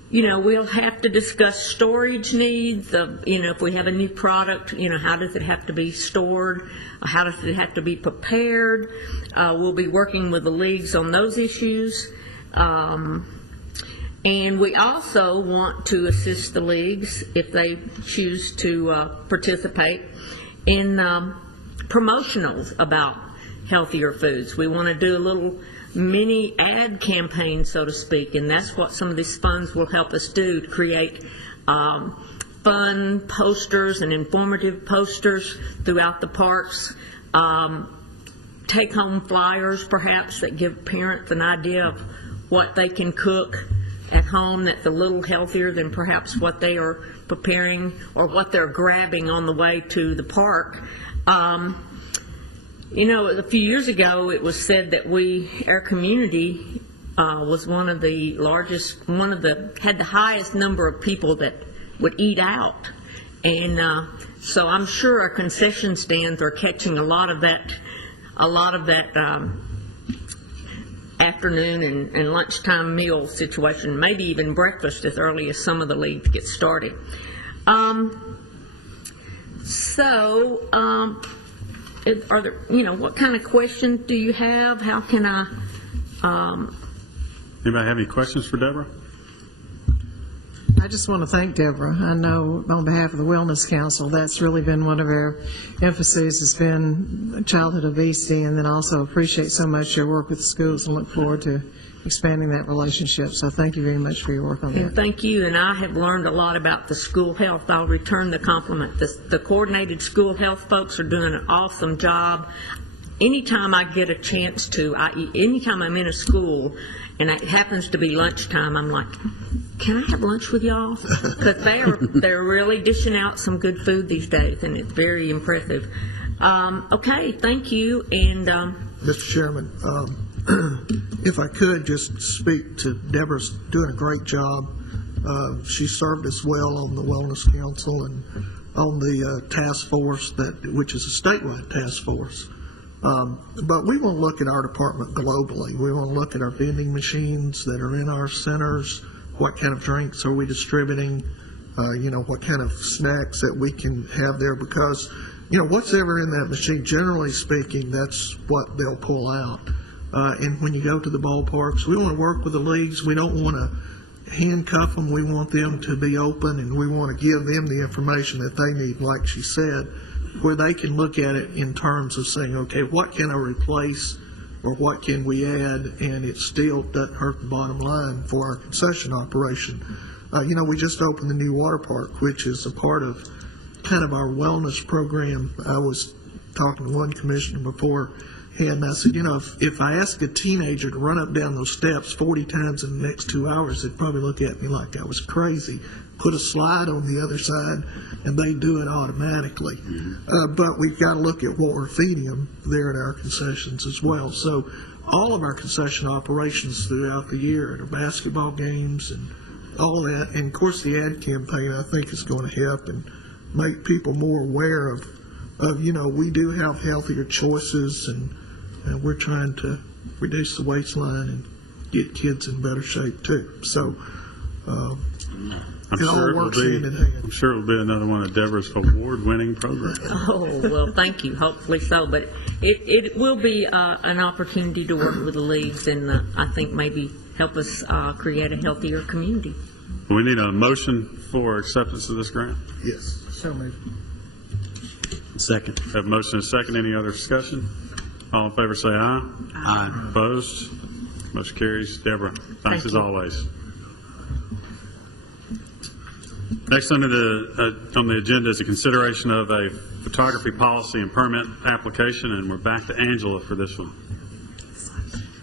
we'll have to discuss storage needs of, if we have a new product, how does it have to be stored? How does it have to be prepared? We'll be working with the leagues on those issues. And we also want to assist the leagues, if they choose to participate, in promotionals about healthier foods. We want to do a little mini ad campaign, so to speak, and that's what some of these funds will help us do, to create fun posters and informative posters throughout the parks, take-home flyers perhaps that give parents an idea of what they can cook at home that's a little healthier than perhaps what they are preparing or what they're grabbing on the way to the park. You know, a few years ago, it was said that our community was one of the largest, had the highest number of people that would eat out. And so I'm sure our concession stands are catching a lot of that afternoon and lunchtime meal situation, maybe even breakfast as early as some of the leagues get started. Are there, what kind of questions do you have? How can I? Anybody have any questions for Deborah? I just want to thank Deborah. I know on behalf of the Wellness Council, that's really been one of our emphases has been childhood obesity, and then also appreciate so much your work with the schools and look forward to expanding that relationship. So thank you very much for your work on that. And thank you, and I have learned a lot about the school health. I'll return the compliment. The coordinated school health folks are doing an awesome job. Anytime I get a chance to, anytime I'm in a school and it happens to be lunchtime, I'm like, can I have lunch with y'all? Because they're really dishing out some good food these days, and it's very impressive. Okay, thank you. And Mr. Chairman, if I could just speak to Deborah's doing a great job. She served us well on the Wellness Council and on the task force, which is a statewide task force. But we want to look at our department globally. We want to look at our vending machines that are in our centers. What kind of drinks are we distributing? What kind of snacks that we can have there, because what's ever in that machine, generally speaking, that's what they'll pull out. And when you go to the ballparks, we want to work with the leagues. We don't want to handcuff them. We want them to be open, and we want to give them the information that they need, like she said, where they can look at it in terms of saying, okay, what can I replace or what can we add, and it still doesn't hurt the bottom line for our concession operation. We just opened the new water park, which is a part of kind of our wellness program. I was talking to one commissioner before, and I said, if I ask a teenager to run up down those steps 40 times in the next 2 hours, they'd probably look at me like I was crazy. Put a slide on the other side, and they do it automatically. But we've got to look at what we're feeding them there at our concessions as well. So all of our concession operations throughout the year, at our basketball games and all that, and of course the ad campaign, I think is going to help and make people more aware of we do have healthier choices, and we're trying to reduce the waistline and get kids in better shape too. So I'm sure it will be another one of Deborah's award-winning programs. Oh, well, thank you. Hopefully so. But it will be an opportunity to work with the leagues and I think maybe help us create a healthier community. We need a motion for acceptance of this grant. Yes. So moved. Second. Have a motion and a second. Any other discussion? All in favor say aye. Aye. Opposed? Motion carries. Deborah, thanks as always. Next on the agenda is a consideration of a photography policy and permit application, and we're back to Angela for this one.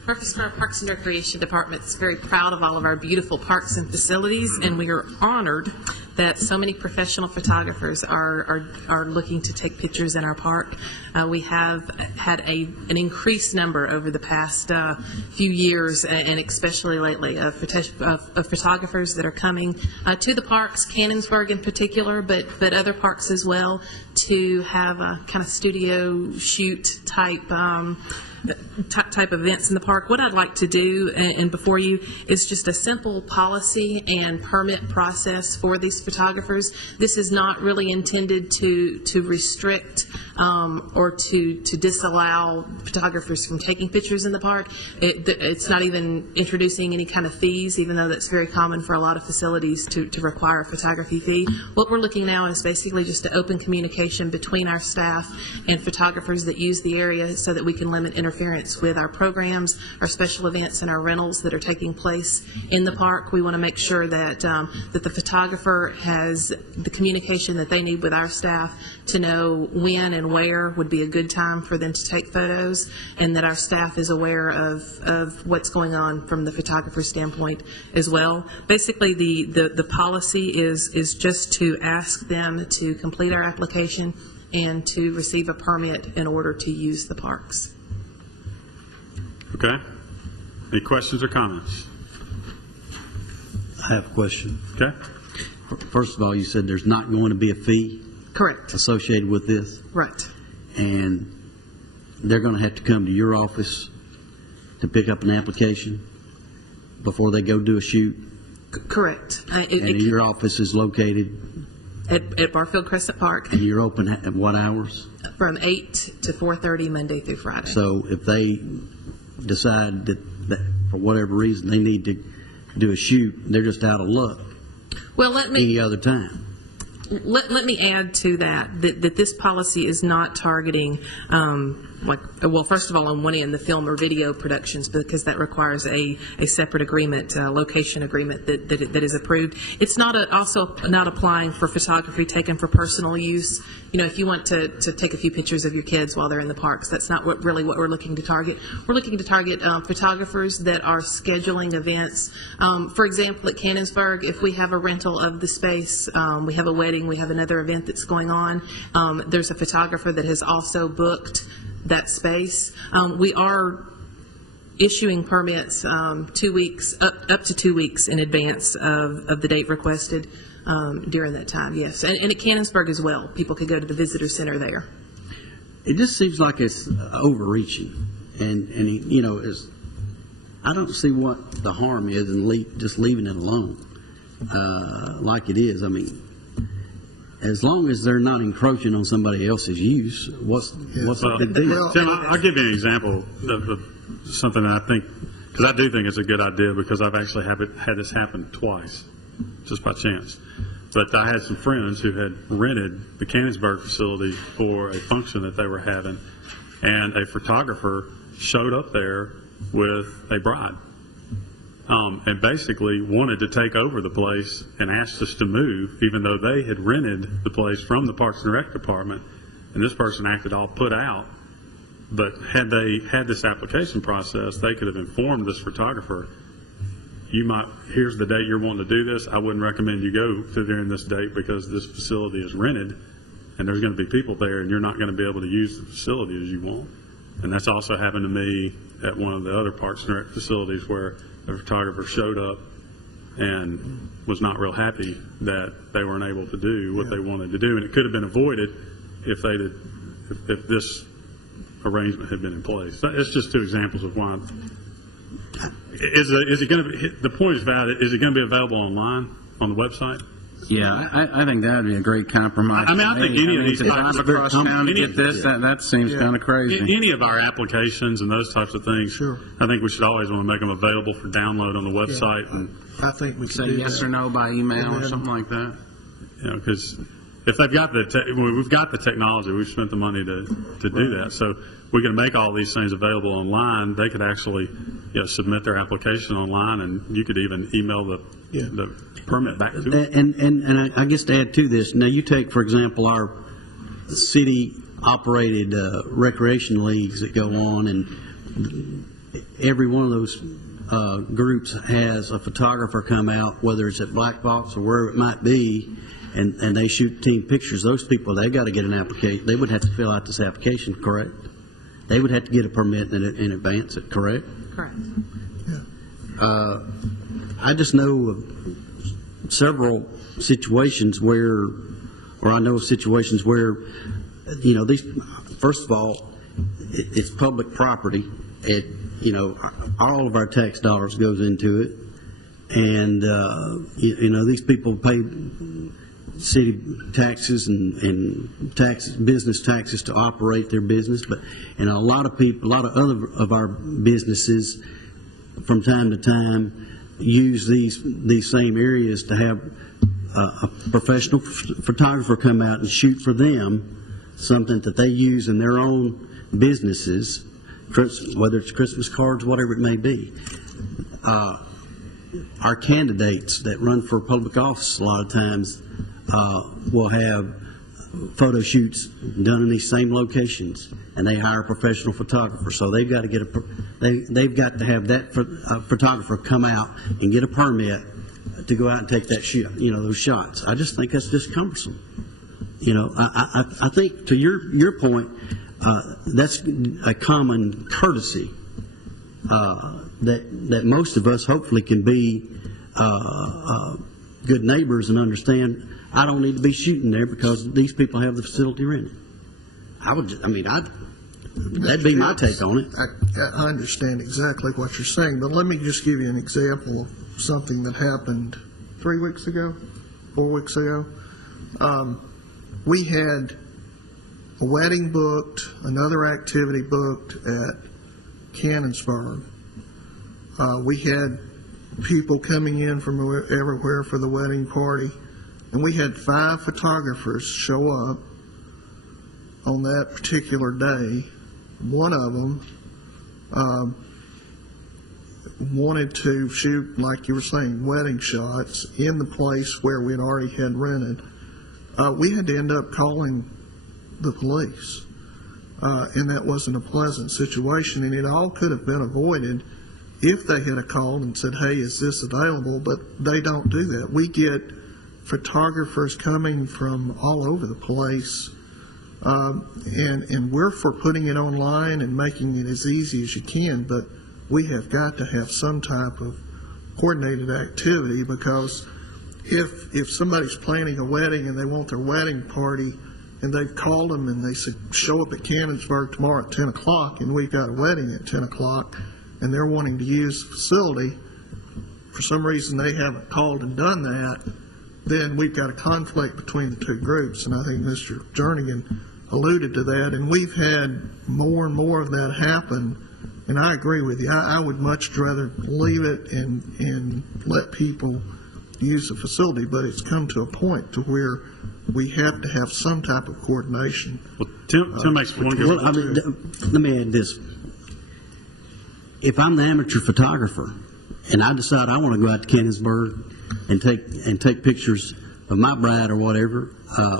Murfreesboro Parks and Recreation Department is very proud of all of our beautiful parks and facilities, and we are honored that so many professional photographers are looking to take pictures in our park. We have had an increased number over the past few years, and especially lately, of photographers that are coming to the parks, Cannonsburg in particular, but other parks as well, to have a kind of studio shoot type events in the park. What I'd like to do, and before you, is just a simple policy and permit process for these photographers. This is not really intended to restrict or to disallow photographers from taking pictures in the park. It's not even introducing any kind of fees, even though that's very common for a lot of facilities to require a photography fee. What we're looking now is basically just an open communication between our staff and photographers that use the area so that we can limit interference with our programs, our special events, and our rentals that are taking place in the park. We want to make sure that that the photographer has the communication that they need with our staff to know when and and where would be a good time for them to take photos, and that our staff is aware of what's going on from the photographer standpoint as well. Basically, the policy is just to ask them to complete our application and to receive a permit in order to use the parks. Okay? Any questions or comments? I have a question. Okay? First of all, you said there's not going to be a fee Correct. associated with this, Right. and they're going to have to come to your office to pick up an application before they go do a shoot, Correct. and your office is located, At Barfield Crescent Park and you're open at what hours? from 8 to 4:30 Monday through Friday. So if they decide that for whatever reason they need to do a shoot, they're just out of luck Well, let me any other time. let me add to that this policy is not targeting first of all, on one end, the film or video productions, because that requires a separate agreement, location agreement that is approved. It's not also not applying for photography taken for personal use. You know, if you want to take a few pictures of your kids while they're in the parks, that's not really what we're looking to target. We're looking to target photographers that are scheduling events. For example, at Cannonsburg, if we have a rental of the space, we have a wedding, we have another event that's going on, there's a photographer that has also booked that space. We are issuing permits 2 weeks, up to 2 weeks in advance of the date requested during that time, yes. And at Cannonsburg as well, people could go to the visitor center there. It just seems like it's overreaching, and you know, I don't see what the harm is in just leaving it alone like it is. I mean, as long as they're not encroaching on somebody else's use, what's the big deal? Tim, I'll give you an example of something that I think, because I do think it's a good idea, because I've actually had this happen twice, just by chance. But I had some friends who had rented the Cannonsburg facility for a function that they were having, and a photographer showed up there with a bride. And basically wanted to take over the place and asked us to move, even though they had rented the place from the Parks and Rec Department, and this person acted all put out. But had they had this application process, they could have informed this photographer, here's the date you're wanting to do this, I wouldn't recommend you go to during this date because this facility is rented, and there's going to be people there, and you're not going to be able to use the facility as you want. And that's also happened to me at one of the other Parks and Rec facilities, where a photographer showed up and was not real happy that they weren't able to do what they wanted to do, and it could have been avoided if this arrangement had been in place. It's just two examples of why. Is it going to be? The point is valid. Is it going to be available online on the website? Yeah, I think that would be a great compromise. I mean, I think any of these to drive across town to get this, that seems kind of crazy. Any of our applications and those types of things, Sure. I think we should always want to make them available for download on the website. And I think we Say could do yes that. or no by email or something like that. you know, because if they've got we've got the technology, we've spent the money to do that. So we can make all these things available online. They could actually, submit their application online, and you could even email the permit back to them. And I guess to add to this, now you take, for example, our city-operated recreation leagues that go on, and every one of those groups has a photographer come out, whether it's at Black Box or wherever it might be, and they shoot team pictures. Those people, they've got to get an application. They would have to fill out this application, correct? They would have to get a permit in advance, correct? Correct. I just know of several situations where, or I know of situations where, these, first of all, it's public property. All of our tax dollars goes into it. And, these people pay city taxes and business taxes to operate their business. And a lot of other of our businesses from time to time use these same areas to have a professional photographer come out and shoot for them something that they use in their own businesses, whether it's Christmas cards, whatever it may be. Our candidates that run for public office a lot of times will have photo shoots done in these same locations, and they hire a professional photographer. So they've got to get they've got to have that photographer come out and get a permit to go out and take that shoot, those shots. I just think that's just cumbersome. I think to your point, that's a common courtesy that most of us hopefully can be good neighbors and understand. I don't need to be shooting there because these people have the facility rented. That'd be my take on it. I understand exactly what you're saying, but let me just give you an example of something that happened 4 weeks ago. We had a wedding booked, another activity booked at Cannonsburg. We had people coming in from everywhere for the wedding party, and we had 5 photographers show up on that particular day. One of them wanted to shoot, like you were saying, wedding shots in the place where we had already had rented. We had to end up calling the police, and that wasn't a pleasant situation, and it all could have been avoided if they had called and said, hey, is this available? But they don't do that. We get photographers coming from all over the place, and we're for putting it online and making it as easy as you can, but we have got to have some type of coordinated activity, because if somebody's planning a wedding and they want their wedding party and they've called them and they said, show up at Cannonsburg tomorrow at 10 o'clock, and we've got a wedding at 10 o'clock, and they're wanting to use the facility, for some reason they haven't called and done that, then we've got a conflict between the two groups. And I think Mr. Jernigan alluded to that, and we've had more and more of that happen. And I agree with you. I would much rather leave it and let people use the facility, but it's come to a point to where we have to have some type of coordination. Well, Tim makes one good point. Let me add this. If I'm the amateur photographer and I decide I want to go out to Cannonsburg and take pictures of my bride or whatever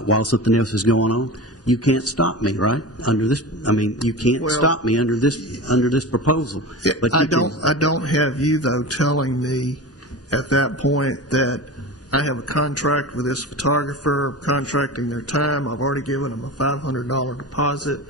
while something else is going on, you can't stop me, right? Under this, you can't stop me under this proposal. But I don't have you though telling me at that point that I have a contract with this photographer, contracting their time. I've already given them a $500 deposit.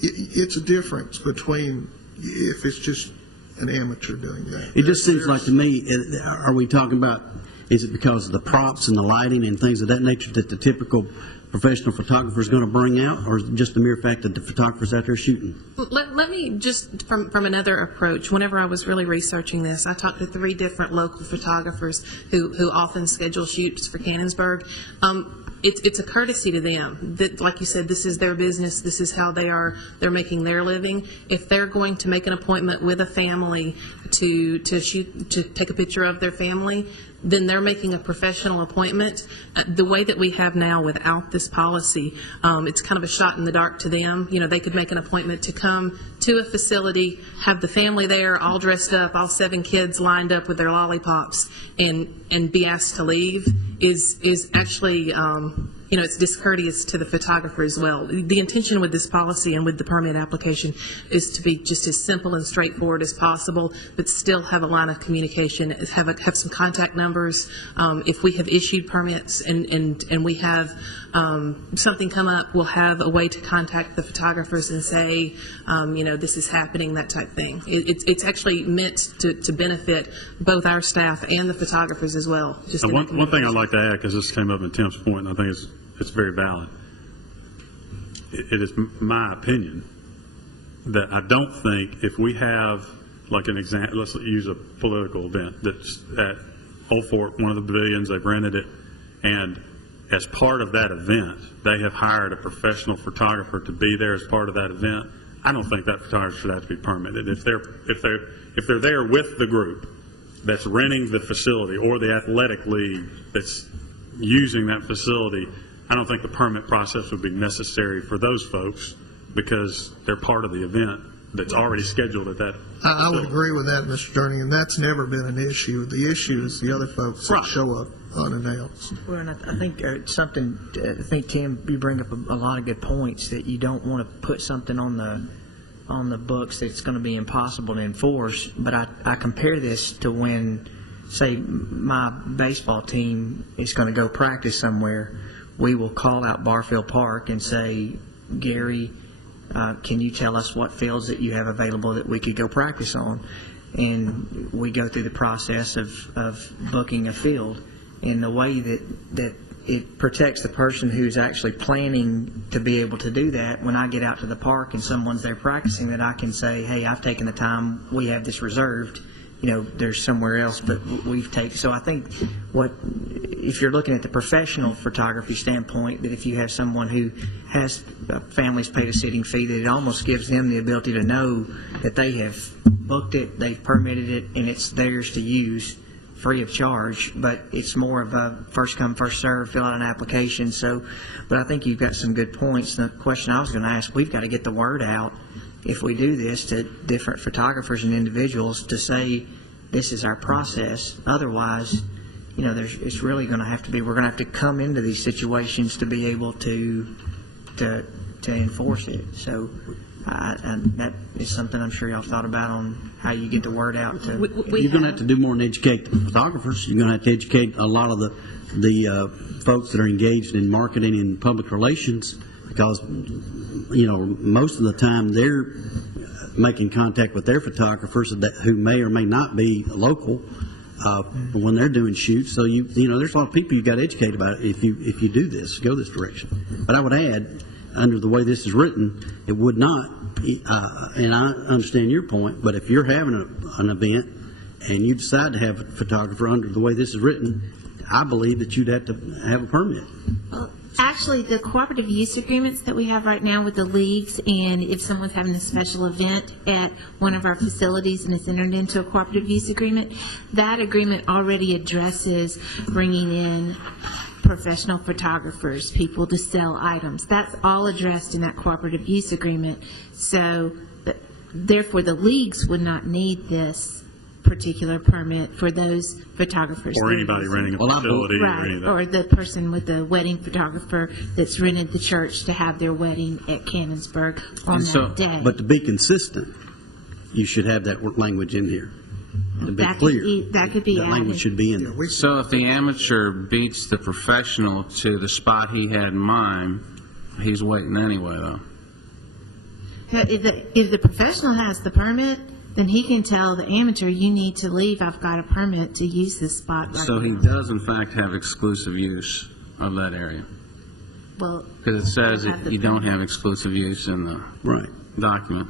It's a difference between if it's just an amateur doing that. It just seems like to me, are we talking about, is it because of the props and the lighting and things of that nature that the typical professional photographer is going to bring out, or is it just the mere fact that the photographer's out there shooting? Let me just, from another approach, whenever I was really researching this, I talked to 3 different local photographers who often schedule shoots for Cannonsburg. It's a courtesy to them that, like you said, this is their business, this is how they're making their living. If they're going to make an appointment with a family to take a picture of their family, then they're making a professional appointment. The way that we have now without this policy, it's kind of a shot in the dark to them. They could make an appointment to come to a facility, have the family there, all dressed up, all 7 kids lined up with their lollipops, and be asked to leave is actually, it's discourteous to the photographer as well. The intention with this policy and with the permit application is to be just as simple and straightforward as possible, but still have a line of communication, have some contact numbers. If we have issued permits and we have something come up, we'll have a way to contact the photographers and say, this is happening, that type thing. It's actually meant to benefit both our staff and the photographers as well. Just one thing I'd like to add, because this came up in Tim's point, and I think it's very valid. It is my opinion that I don't think if we have, like an example, let's use a political event that's at Old Fort, one of the pavilions, they've rented it, and as part of that event, they have hired a professional photographer to be there as part of that event. I don't think that photographer should have to be permitted. If they're there with the group that's renting the facility or the athletic league that's using that facility, I don't think the permit process would be necessary for those folks because they're part of the event that's already scheduled at that. I would agree with that, Mr. Jernigan, and that's never been an issue. The issue is the other folks that show up unannounced. Well, and I think something, I think, Tim, you bring up a lot of good points, that you don't want to put something on the books that's going to be impossible to enforce. But I compare this to when, say, my baseball team is going to go practice somewhere. We will call out Barfield Park and say, Gary, can you tell us what fields that you have available that we could go practice on? And we go through the process of booking a field in the way that it protects the person who's actually planning to be able to do that. When I get out to the park and someone's there practicing, that I can say, hey, I've taken the time, we have this reserved. There's somewhere else, but we've taken. So I think if you're looking at the professional photography standpoint, that if you have someone who has families paid a sitting fee, that it almost gives them the ability to know that they have booked it, they've permitted it, and it's theirs to use free of charge. But it's more of a first come, first serve, fill out an application. But I think you've got some good points. The question I was going to ask, we've got to get the word out, if we do this, to different photographers and individuals to say this is our process. Otherwise, it's really going to have to be, we're going to have to come into these situations to be able to enforce it. So and that is something I'm sure y'all thought about, on how you get the word out to. You're going to have to do more than educate the photographers. You're going to have to educate a lot of the folks that are engaged in marketing and public relations, because most of the time they're making contact with their photographers who may or may not be local when they're doing shoots. So there's a lot of people you got to educate about it if you do this, go this direction. But I would add, under the way this is written, it would not. And I understand your point, but if you're having an event and you decide to have a photographer under the way this is written, I believe that you'd have to have a permit. Well, actually, the cooperative use agreements that we have right now with the leagues, and if someone's having a special event at one of our facilities and it's entered into a cooperative use agreement, that agreement already addresses bringing in professional photographers, people to sell items. That's all addressed in that cooperative use agreement. So, therefore, the leagues would not need this particular permit for those photographers. Or anybody renting a facility or any of that. Or the person with the wedding photographer that's rented the church to have their wedding at Cannonsburg on that day. But to be consistent, you should have that language in here. To be clear, that could be that added. language should be in there. So if the amateur beats the professional to the spot he had in mind, he's waiting anyway, though. If the professional has the permit, then he can tell the amateur, you need to leave, I've got a permit to use this spot. So he does, in fact, have exclusive use of that area. Well, because it says that you don't have exclusive use in the document.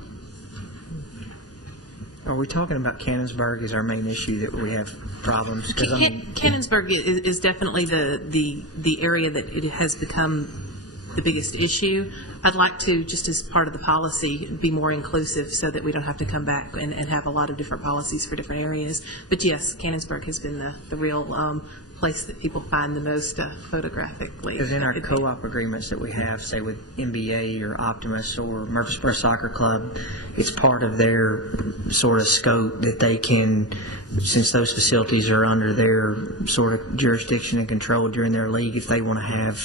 Are we talking about Cannonsburg as our main issue that we have problems? Cannonsburg is definitely the area that it has become the biggest issue. I'd like to, just as part of the policy, be more inclusive so that we don't have to come back and have a lot of different policies for different areas. But yes, Cannonsburg has been the real place that people find the most photographically. Because in our co-op agreements that we have, say with NBA or Optimus or Murfreesboro Soccer Club, it's part of their sort of scope that they can, since those facilities are under their sort of jurisdiction and control during their league, if they want to have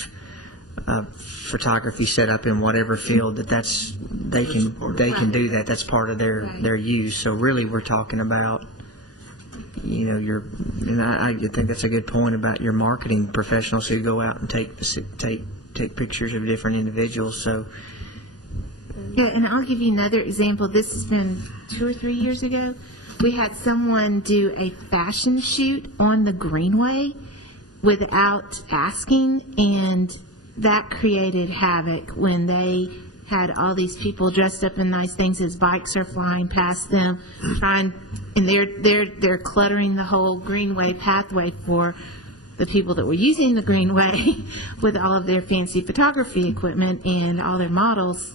photography set up in whatever field, they can do that. That's part of their use. So really, we're talking about, and I think that's a good point about your marketing professionals who go out and take pictures of different individuals. So yeah, and I'll give you another example. This has been 2 or 3 years ago. We had someone do a fashion shoot on the Greenway without asking, and that created havoc when they had all these people dressed up in nice things as bikes are flying past them, and they're cluttering the whole Greenway pathway for the people that were using the Greenway with all of their fancy photography equipment and all their models.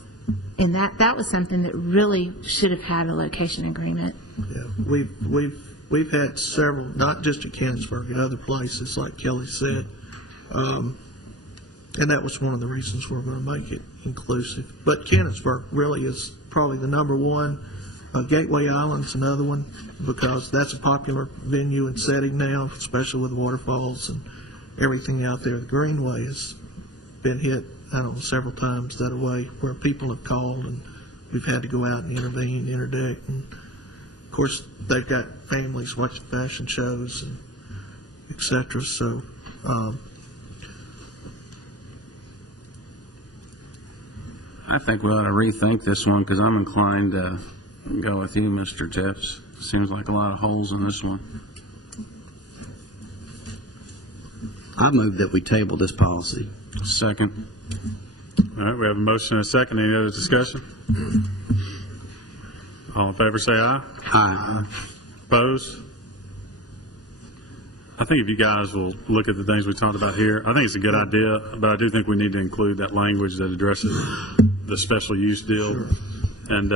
And that was something that really should have had a location agreement. Yeah, we've had several, not just at Cannonsburg, at other places, like Kelly said. And that was one of the reasons we're going to make it inclusive. But Cannonsburg really is probably the number one. Gateway Island's another one, because that's a popular venue and setting now, especially with waterfalls. And everything out there. The Greenway has been hit, I don't know, several times that way where people have called and we've had to go out and intervene, interdict. And of course, they've got families watching fashion shows and et cetera. So, I think we ought to rethink this one, because I'm inclined to go with you, Mr. Jeffs. Seems like a lot of holes in this one. I move that we table this policy. Second. All right, we have a motion and a second. Any other discussion? All in favor, say aye. Aye. Opposed? I think if you guys will look at the things we talked about here, I think it's a good idea, but I do think we need to include that language that addresses the special use deal. Sure. And,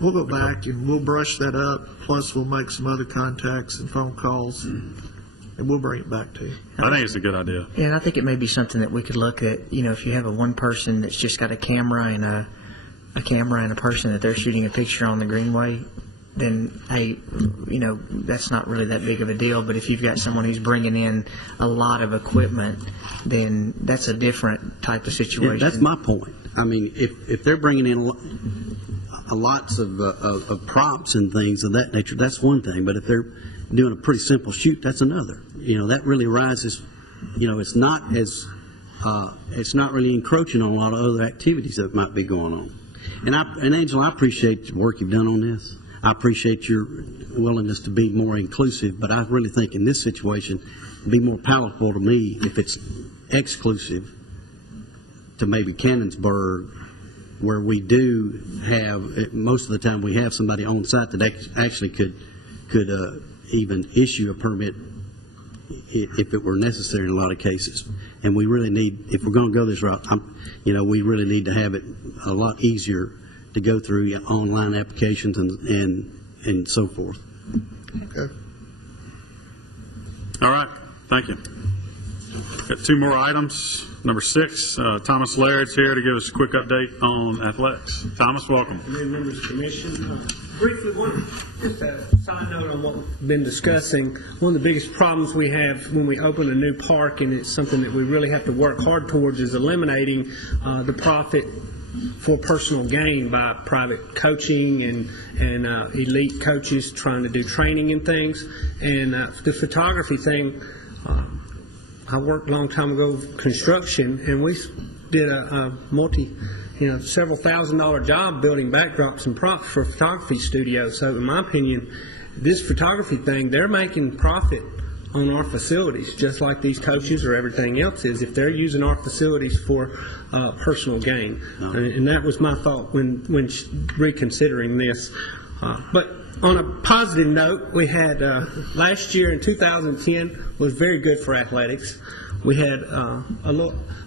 we'll go back and we'll brush that up. Plus, we'll make some other contacts and phone calls, and we'll bring it back to you. I think it's a good idea. Yeah, and I think it may be something that we could look at, if you have a one person that's just got a camera and a person that they're shooting a picture on the Greenway, then, hey, that's not really that big of a deal. But if you've got someone who's bringing in a lot of equipment, then that's a different type of situation. Yeah, that's my point. I mean, if they're bringing in lots of props and things of that nature, that's one thing. But if they're doing a pretty simple shoot, that's another. That really rises. It's not really encroaching on a lot of other activities that might be going on. And Angela, I appreciate the work you've done on this. I appreciate your willingness to be more inclusive, but I really think in this situation, it'd be more palatable to me if it's exclusive to maybe Cannonsburg, where we do have, most of the time we have somebody on site that actually could even issue a permit if it were necessary in a lot of cases. And we really need, if we're going to go this route, we really need to have it a lot easier to go through online applications and so forth. Okay. All right, thank you. Got two more items. Number 6, Thomas Laird's here to give us a quick update on athletics. Thomas, welcome. Members of the Commission. Briefly, just a side note on what we've been discussing. One of the biggest problems we have when we open a new park, and it's something that we really have to work hard towards, is eliminating the profit for personal gain by private coaching and elite coaches trying to do training and things. And the photography thing, I worked a long time ago construction, and we did a several $1,000 job building backdrops and props for a photography studio. So in my opinion, this photography thing, they're making profit on our facilities, just like these coaches or everything else is, if they're using our facilities for personal gain. And that was my thought when reconsidering this. But on a positive note, we had last year in 2010 was very good for athletics. We had a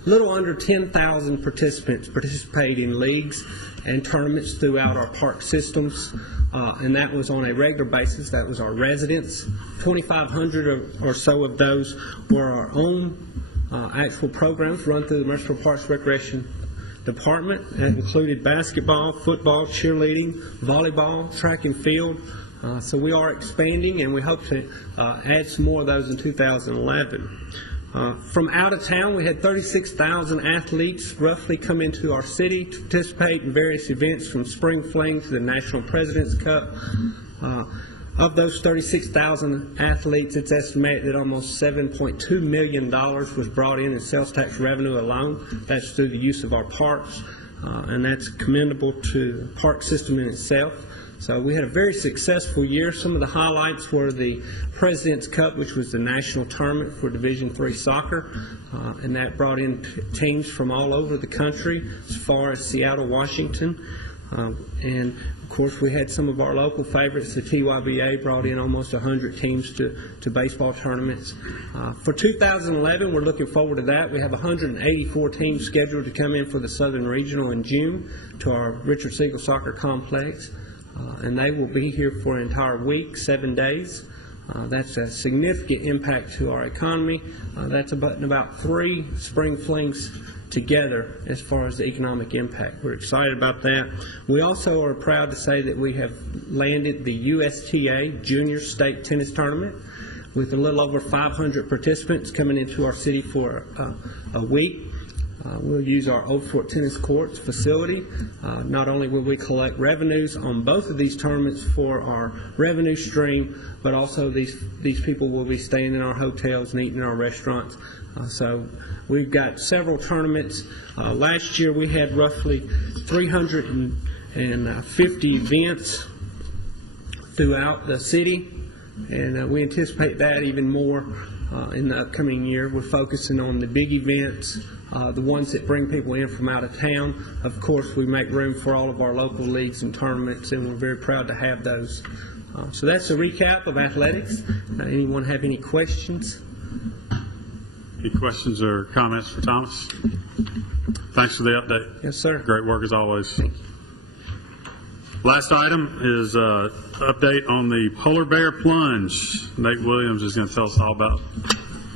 little under 10,000 participants participate in leagues and tournaments throughout our park systems, and that was on a regular basis. That was our residents. 2,500 or so of those were our own actual programs run through the Murfreesboro Parks Recreation Department. It included basketball, football, cheerleading, volleyball, track and field. So we are expanding, and we hope to add some more of those in 2011. From out of town, we had 36,000 athletes roughly come into our city to participate in various events, from Spring Fling to the National President's Cup. Of those 36,000 athletes, it's estimated that almost $7.2 million was brought in sales tax revenue alone. That's through the use of our parks, and that's commendable to the park system in itself. So we had a very successful year. Some of the highlights were the President's Cup, which was the national tournament for Division III soccer, and that brought in teams from all over the country, as far as Seattle, Washington. And of course, we had some of our local favorites. The TYBA brought in almost 100 teams to baseball tournaments. For 2011, we're looking forward to that. We have 184 teams scheduled to come in for the Southern Regional in June to our Richard Siegel Soccer Complex. And they will be here for an entire week, 7 days. That's a significant impact to our economy. That's about 3 spring flings together as far as the economic impact. We're excited about that. We also are proud to say that we have landed the USTA Junior State Tennis Tournament. with a little over 500 participants coming into our city for a week. We'll use our Old Fort Tennis Courts facility. Not only will we collect revenues on both of these tournaments for our revenue stream, but also these people will be staying in our hotels and eating in our restaurants. So we've got several tournaments. Last year we had roughly 350 events throughout the city, and we anticipate that even more in the upcoming year. We're focusing on the big events, the ones that bring people in from out of town. Of course, we make room for all of our local leagues and tournaments, and we're very proud to have those. So that's a recap of athletics. Anyone have any questions? Any questions or comments for Thomas? Thanks for the update. Yes, sir. Great work as always. Last item is update on the Polar Bear Plunge. Nate Williams is going to tell us all about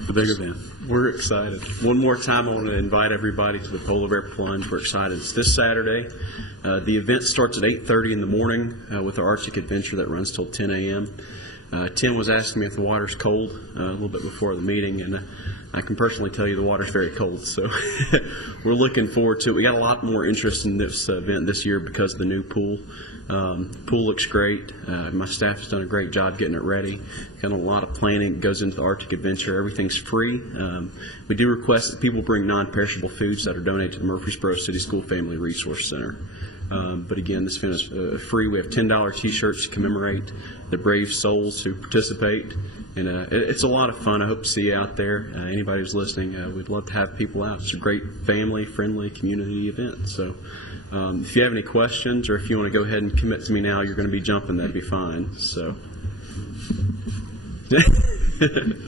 the big event. We're excited. One more time, I want to invite everybody to the Polar Bear Plunge. We're excited. It's this Saturday. The event starts at 8:30 in the morning with the Arctic Adventure that runs till 10 a.m. Tim was asking me if the water's cold a little bit before the meeting, and I can personally tell you the water's very cold, so we're looking forward to it. We got a lot more interest in this event this year because of the new pool. Pool looks great. My staff has done a great job getting it ready. Got a lot of planning that goes into the Arctic Adventure. Everything's free. We do request that people bring non-perishable foods that are donated to the Murfreesboro City School Family Resource Center. But again, this event is free. We have $10 T-shirts to commemorate the brave souls who participate. And it's a lot of fun. I hope to see you out there. Anybody who's listening, we'd love to have people out. It's a great family-friendly community event. So if you have any questions or if you want to go ahead and commit to me now, you're going to be jumping, that'd be fine. So.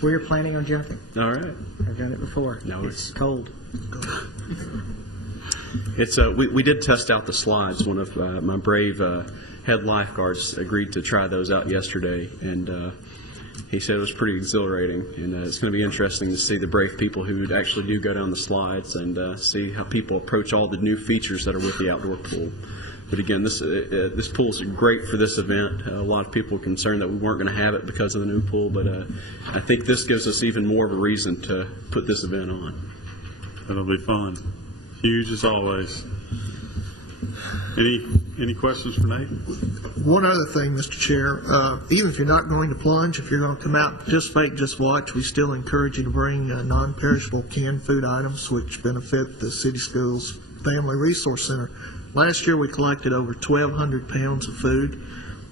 We're planning on jumping. All right. I've done it before. No, it's cold. It's we did test out the slides. One of my brave head lifeguards agreed to try those out yesterday, and he said it was pretty exhilarating. And it's going to be interesting to see the brave people who actually do go down the slides and see how people approach all the new features that are with the outdoor pool. But again, this pool is great for this event. A lot of people were concerned that we weren't going to have it because of the new pool, but I think this gives us even more of a reason to put this event on. It'll be fun. Huge as always. Any questions for Nate? One other thing, Mr. Chair, even if you're not going to plunge, if you're going to come out and participate, just watch, we still encourage you to bring non-perishable canned food items which benefit the City Schools Family Resource Center. Last year we collected over 1,200 pounds of food,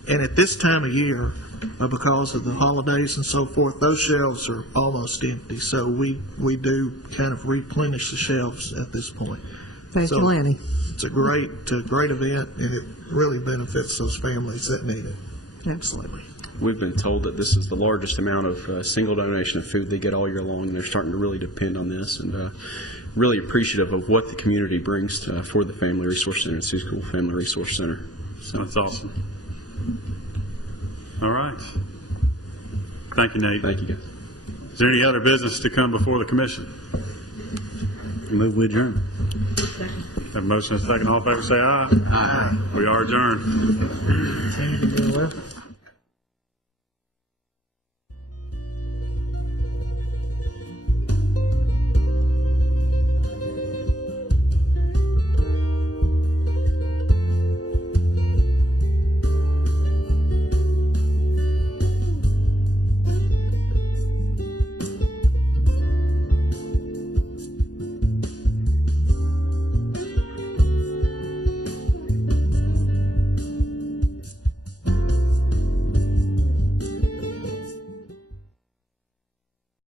and at this time of year, because of the holidays and so forth, those shelves are almost empty. So we do kind of replenish the shelves at this point. Thank you, Lanny. It's a great event, and it really benefits those families that need it. Absolutely. We've been told that this is the largest amount of single donation of food they get all year long, and they're starting to really depend on this, and really appreciative of what the community brings for the Family Resource Center, City School Family Resource Center. So that's awesome. All right. Thank you, Nate. Thank you, guys. Is there any other business to come before the commission? Move we adjourn. Have a motion and a second. All in favor say aye. Aye. We are adjourned.